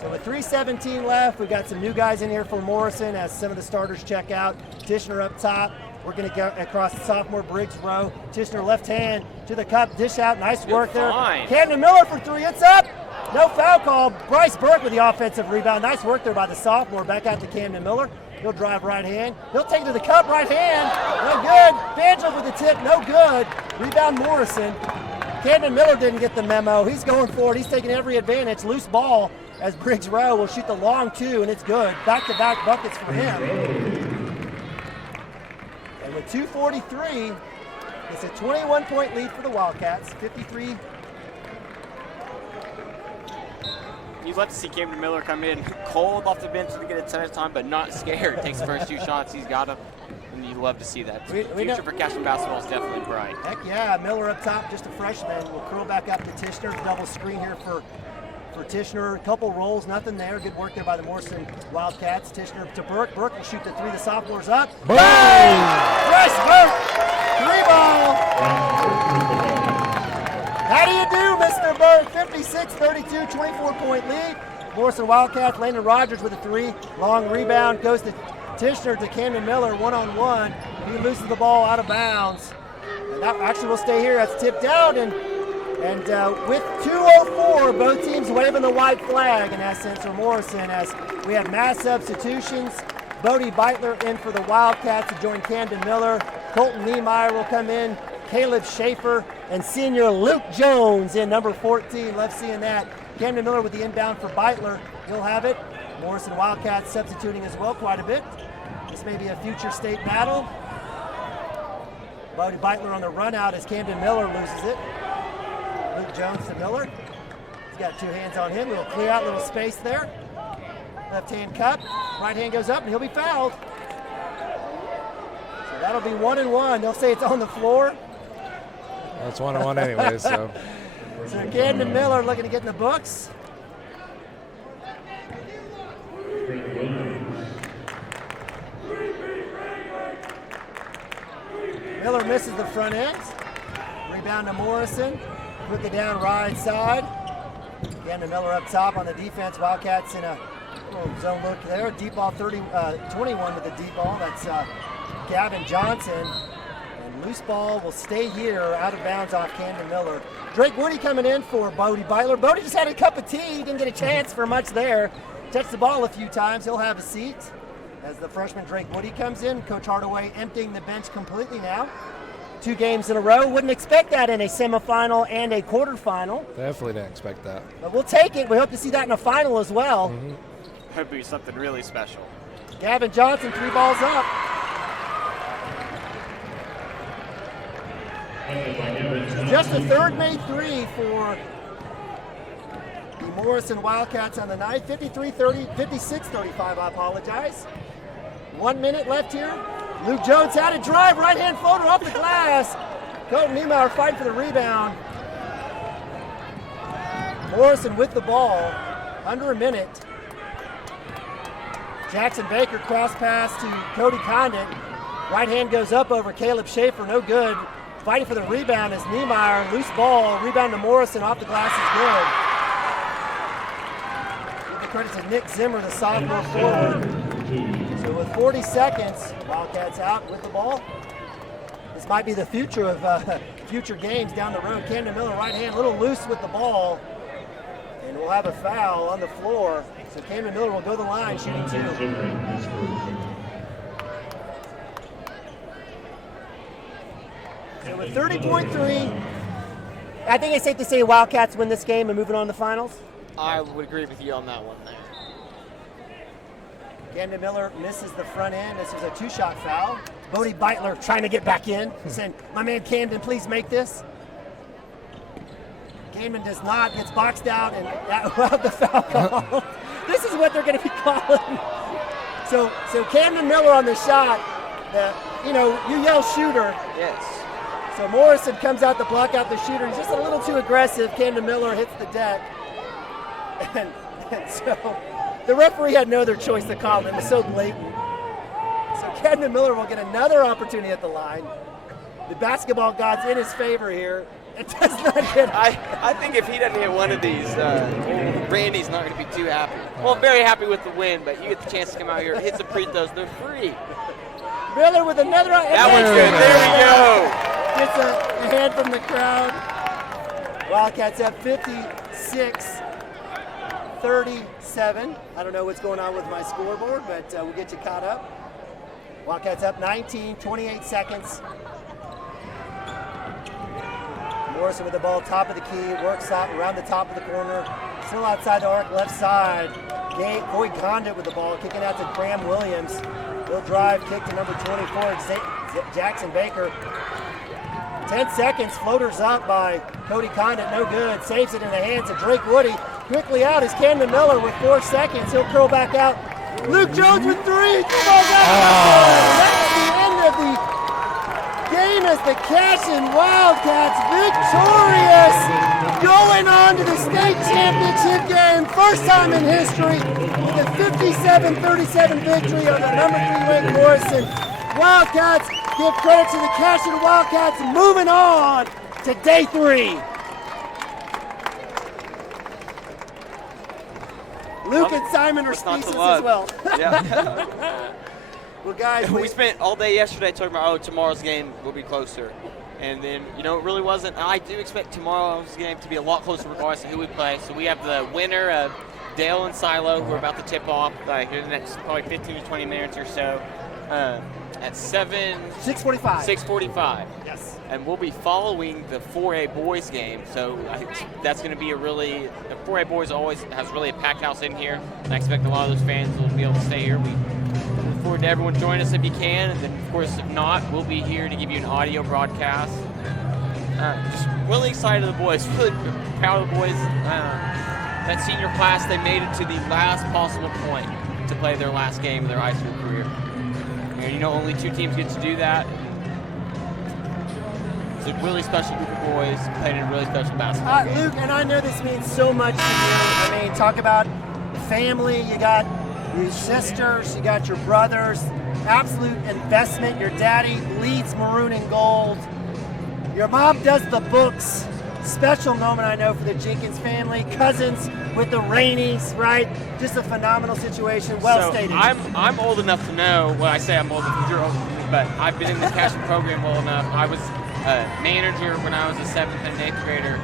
So with 3:17 left, we've got some new guys in here for Morrison as some of the starters check out. Tishner up top. We're going to go across the sophomore Briggs Rowe. Tishner left hand to the cup, dish out. Nice work there. Camden Miller for three. It's up. No foul call. Bryce Burke with the offensive rebound. Nice work there by the sophomore. Back out to Camden Miller. He'll drive right hand. He'll take it to the cup, right hand. No good. Banjo with the tip. No good. Rebound Morrison. Camden Miller didn't get the memo. He's going for it. He's taking every advantage. Loose ball as Briggs Rowe will shoot the long two, and it's good. Back-to-back buckets for him. And with 2:43, it's a 21-point lead for the Wildcats. 53. You'd love to see Camden Miller come in cold off the bench to get a ton of time, but not scared. Takes the first two shots. He's got them. And you'd love to see that. The future for Cashion basketball is definitely bright. Heck yeah. Miller up top, just a freshman. We'll curl back up to Tishner. Double screen here for Tishner. A couple rolls, nothing there. Good work there by the Morrison Wildcats. Tishner to Burke. Burke will shoot the three. The sophomore's up. Boom! Bryce Burke! Three ball! How do you do, Mr. Burke? 56-32, 24-point lead. Morrison Wildcats. Landon Rogers with a three. Long rebound goes to Tishner to Camden Miller, one-on-one. He loses the ball out of bounds. And that actually will stay here. That's tipped out, and with 2:04, both teams waving the white flag, in essence, or Morrison, as we have mass substitutions. Bodie Beitler in for the Wildcats to join Camden Miller. Colton Niemeyer will come in. Caleb Schaefer and senior Luke Jones in number 14. Love seeing that. Camden Miller with the inbound for Beitler. He'll have it. Morrison Wildcats substituting as well quite a bit. This may be a future state battle. Bodie Beitler on the run out as Camden Miller loses it. Luke Jones to Miller. He's got two hands on him. We'll clear out a little space there. Left hand cup. Right hand goes up and he'll be fouled. So that'll be 1-1. They'll say it's on the floor. That's 1-1 anyway, so. So Camden Miller looking to get in the books. Miller misses the front end. Rebound to Morrison. Quickly down right side. Camden Miller up top on the defense. Wildcats in a little zone look there. Deep ball 21 with the deep ball. That's Gavin Johnson. And loose ball will stay here out of bounds off Camden Miller. Drake Woody coming in for Bodie Beitler. Bodie just had a cup of tea. Didn't get a chance for much there. Touched the ball a few times. He'll have a seat as the freshman Drake Woody comes in. Coach Hardaway emptying the bench completely now. 2 games in a row. Wouldn't expect that in a semifinal and a quarterfinal. Definitely didn't expect that. But we'll take it. We hope to see that in a final as well. Mm-hmm. Hope it'll be something really special. Gavin Johnson, 3 balls up. Just the third made 3 for the Morrison Wildcats on the night. 56-35, I apologize. 1 minute left here. Luke Jones had a drive, right-hand floater off the glass. Colton Niemeyer fighting for the rebound. Morrison with the ball, under a minute. Jackson Baker cross pass to Cody Condon. Right hand goes up over Caleb Schaefer, no good. Fighting for the rebound is Niemeyer, loose ball, rebound to Morrison, off the glass is good. Give the credit to Nick Zimmer, the sophomore forward. So with 40 seconds, Wildcats out with the ball. This might be the future of future games down the road. Camden Miller, right hand, a little loose with the ball. And we'll have a foul on the floor. So Camden Miller will go to the line, shooting 2. So with 30.3, I think it's safe to say Wildcats win this game and moving on to the finals. I would agree with you on that one there. Camden Miller misses the front end. This was a 2-shot foul. Bodie Beitler trying to get back in, saying, my man Camden, please make this. Camden does not, gets boxed out, and the foul call. This is what they're going to be calling. So Camden Miller on the shot, you yell shooter. Yes. So Morrison comes out to block out the shooter. He's just a little too aggressive. Camden Miller hits the deck. And so the referee had no other choice to call him. It was so blatant. So Camden Miller will get another opportunity at the line. The basketball god's in his favor here. It does not hit. I think if he doesn't hit one of these, Randy's not going to be too happy. Well, very happy with the win, but you get the chance to come out here, hit some free throws. They're free. Miller with another. That one's good. There we go. Gets a hand from the crowd. Wildcats up 56-37. I don't know what's going on with my scoreboard, but we'll get you caught up. Wildcats up 19, 28 seconds. Morrison with the ball, top of the key, works out around the top of the corner. Still outside the arc, left side. Corey Condit with the ball, kicking out to Graham Williams. He'll drive, kick to number 24, Jackson Baker. 10 seconds, floaters up by Cody Condit, no good. Saves it in the hands of Drake Woody. Quickly out is Camden Miller with 4 seconds. He'll curl back out. Luke Jones with 3. That's the end of the game as the Cashion Wildcats victorious, going on to the state championship game, first time in history, with a 57-37 victory over the number 3 ranked Morrison Wildcats. Give credit to the Cashion Wildcats, moving on to day 3. Luke and Simon are speechless as well. Yeah. Well, guys, we spent all day yesterday talking about, tomorrow's game will be closer. And then, it really wasn't. I do expect tomorrow's game to be a lot closer regardless of who we play. So we have the winner of Dale and Silo, who are about to tip off here in the next probably 15 to 20 minutes or so at 6:45. 6:45. Yes. And we'll be following the 4A boys game. So that's going to be the 4A boys always has really a packed house in here. And I expect a lot of those fans will be able to stay here. We look forward to everyone joining us if you can. And then, of course, if not, we'll be here to give you an audio broadcast. Just really excited of the boys. Really proud of the boys. That senior class, they made it to the last possible point to play their last game of their high school career. And, only 2 teams get to do that. It's a really special group of boys playing in a really special basketball game. Luke, and I know this means so much to you. I mean, talk about family. You got your sisters, you got your brothers. Absolute investment. Your daddy leads Maroon and Gold. Your mom does the books. Special moment, I know, for the Jenkins family. Cousins with the Rainies, right? Just a phenomenal situation. Well stated. I'm old enough to know. Well, I say I'm old enough, you're old enough, but I've been in the Cashion program well enough. I was a manager when I was a 7th and 8th grader.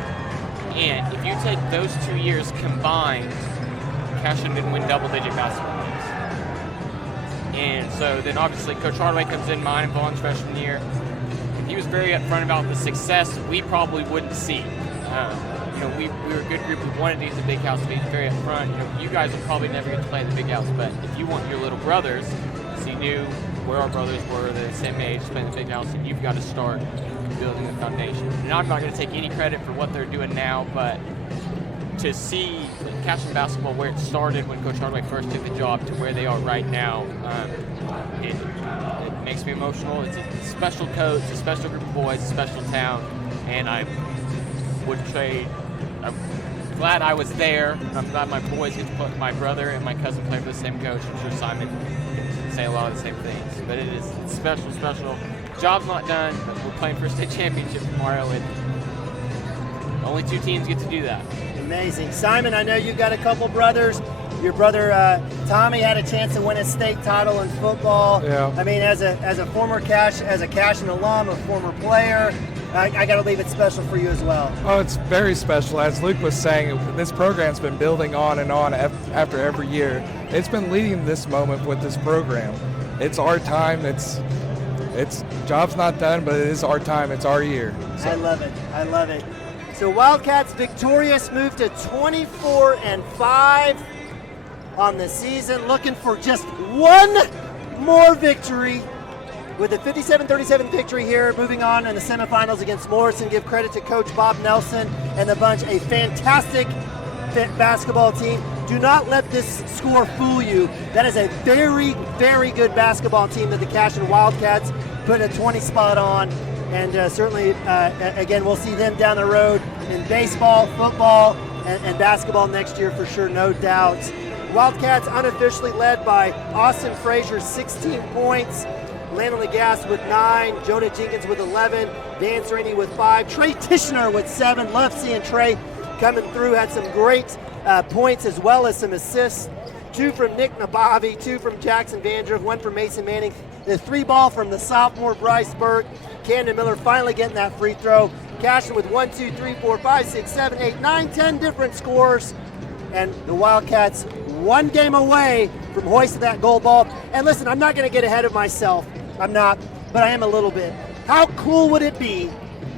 And if you take those 2 years combined, Cashion didn't win double-digit basketball games. And so then obviously Coach Hardaway comes in, mine and Vaughn's freshman year. He was very upfront about the success we probably wouldn't see. We were a good group. We wanted to use the big house to be very upfront. You guys will probably never get to play in the big house, but if you want your little brothers, as he knew where our brothers were, the same age, playing the big house, and you've got to start building the foundation. And I'm not going to take any credit for what they're doing now, but to see Cashion basketball where it started when Coach Hardaway first took the job to where they are right now, it makes me emotional. It's a special coach, a special group of boys, a special town, and I would trade. I'm glad I was there. I'm glad my boys get to put my brother and my cousin play for the same coach. I'm sure Simon can say a lot of the same things. But it's special, special. Job's not done, but we're playing for a state championship tomorrow, and only 2 teams get to do that. Amazing. Simon, I know you've got a couple brothers. Your brother Tommy had a chance to win a state title in football. Yeah. I mean, as a former Cashion alum, a former player, I got to leave it special for you as well. Oh, it's very special. As Luke was saying, this program's been building on and on after every year. It's been leading this moment with this program. It's our time. It's job's not done, but it is our time. It's our year. So. I love it. I love it. So Wildcats victorious, moved to 24-5 on the season, looking for just one more victory with a 57-37 victory here, moving on in the semifinals against Morrison. Give credit to Coach Bob Nelson and the bunch, a fantastic basketball team. Do not let this score fool you. That is a very, very good basketball team that the Cashion Wildcats put a 20 spot on. And certainly, again, we'll see them down the road in baseball, football, and basketball next year for sure, no doubt. Wildcats unofficially led by Austin Frazier, 16 points. Landon Lagasse with 9, Jonah Jenkins with 11, Vance Rainey with 5, Trey Tishner with 7. Love seeing Trey coming through, had some great points as well as some assists. 2 from Nick Nabavi, 2 from Jackson Vandriff, 1 from Mason Manning. The 3 ball from the sophomore Bryce Burke. Camden Miller finally getting that free throw. Cashion with 1, 2, 3, 4, 5, 6, 7, 8, 9, 10 different scores. And the Wildcats 1 game away from hoisting that gold ball. And listen, I'm not going to get ahead of myself. I'm not, but I am a little bit. How cool would it be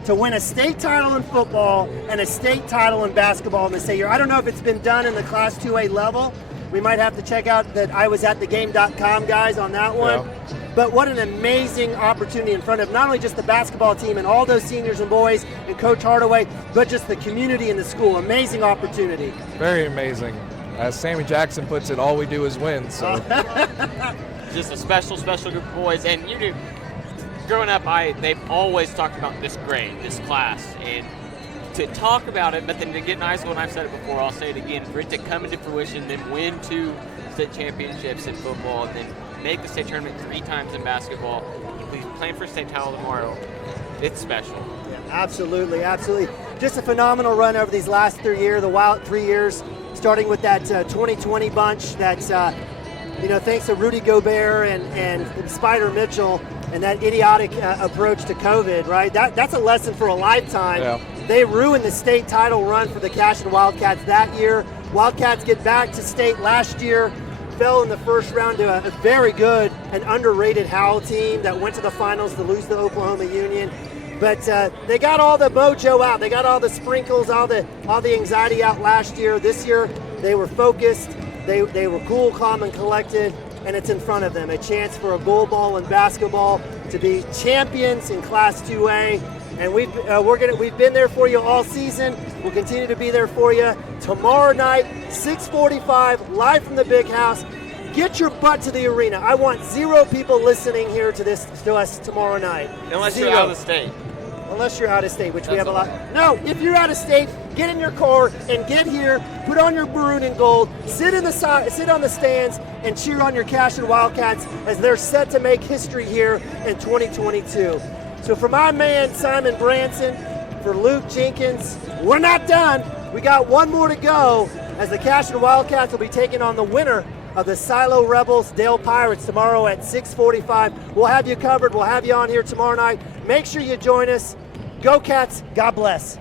to win a state title in football and a state title in basketball in the state year? I don't know if it's been done in the Class 2A level. We might have to check out that I was at thegame.com guys on that one. Yeah. But what an amazing opportunity in front of not only just the basketball team and all those seniors and boys and Coach Hardaway, but just the community and the school. Amazing opportunity. Very amazing. As Sammy Jackson puts it, all we do is win. So. Just a special, special group of boys. And you do, growing up, they've always talked about this grade, this class. And to talk about it, but then to get in high school, and I've said it before, I'll say it again, for it to come into fruition, then win 2 state championships in football, and then make the state tournament 3 times in basketball, please plan for a state title tomorrow. It's special. Yeah, absolutely, absolutely. Just a phenomenal run over these last 3 years, the wild 3 years, starting with that 2020 bunch that's thanks to Rudy Gobert and Spider Mitchell and that idiotic approach to COVID, right? That's a lesson for a lifetime. Yeah. They ruined the state title run for the Cashion Wildcats that year. Wildcats get back to state last year, fell in the first round to a very good and underrated Howell team that went to the finals to lose to Oklahoma Union. But they got all the mojo out. They got all the sprinkles, all the anxiety out last year. This year, they were focused. They were cool, calm, and collected, and it's in front of them. A chance for a gold ball in basketball to be champions in Class 2A. And we've been there for you all season. We'll continue to be there for you tomorrow night, 6:45, live from the Big House. Get your butt to the arena. I want 0 people listening here to us tomorrow night. Unless 0. you're out of the state. Unless you're out of state, which we That's have a lot. No, if you're out of state, get in your car and get here. Put on your maroon and gold. Sit on the stands and cheer on your Cashion Wildcats as they're set to make history here in 2022. So for my man Simon Branson, for Luke Jenkins, we're not done. We got one more to go as the Cashion Wildcats will be taking on the winner of the Silo Rebels Dale Pirates tomorrow at 6:45. We'll have you covered. We'll have you on here tomorrow night. Make sure you join us. Go Cats. God bless.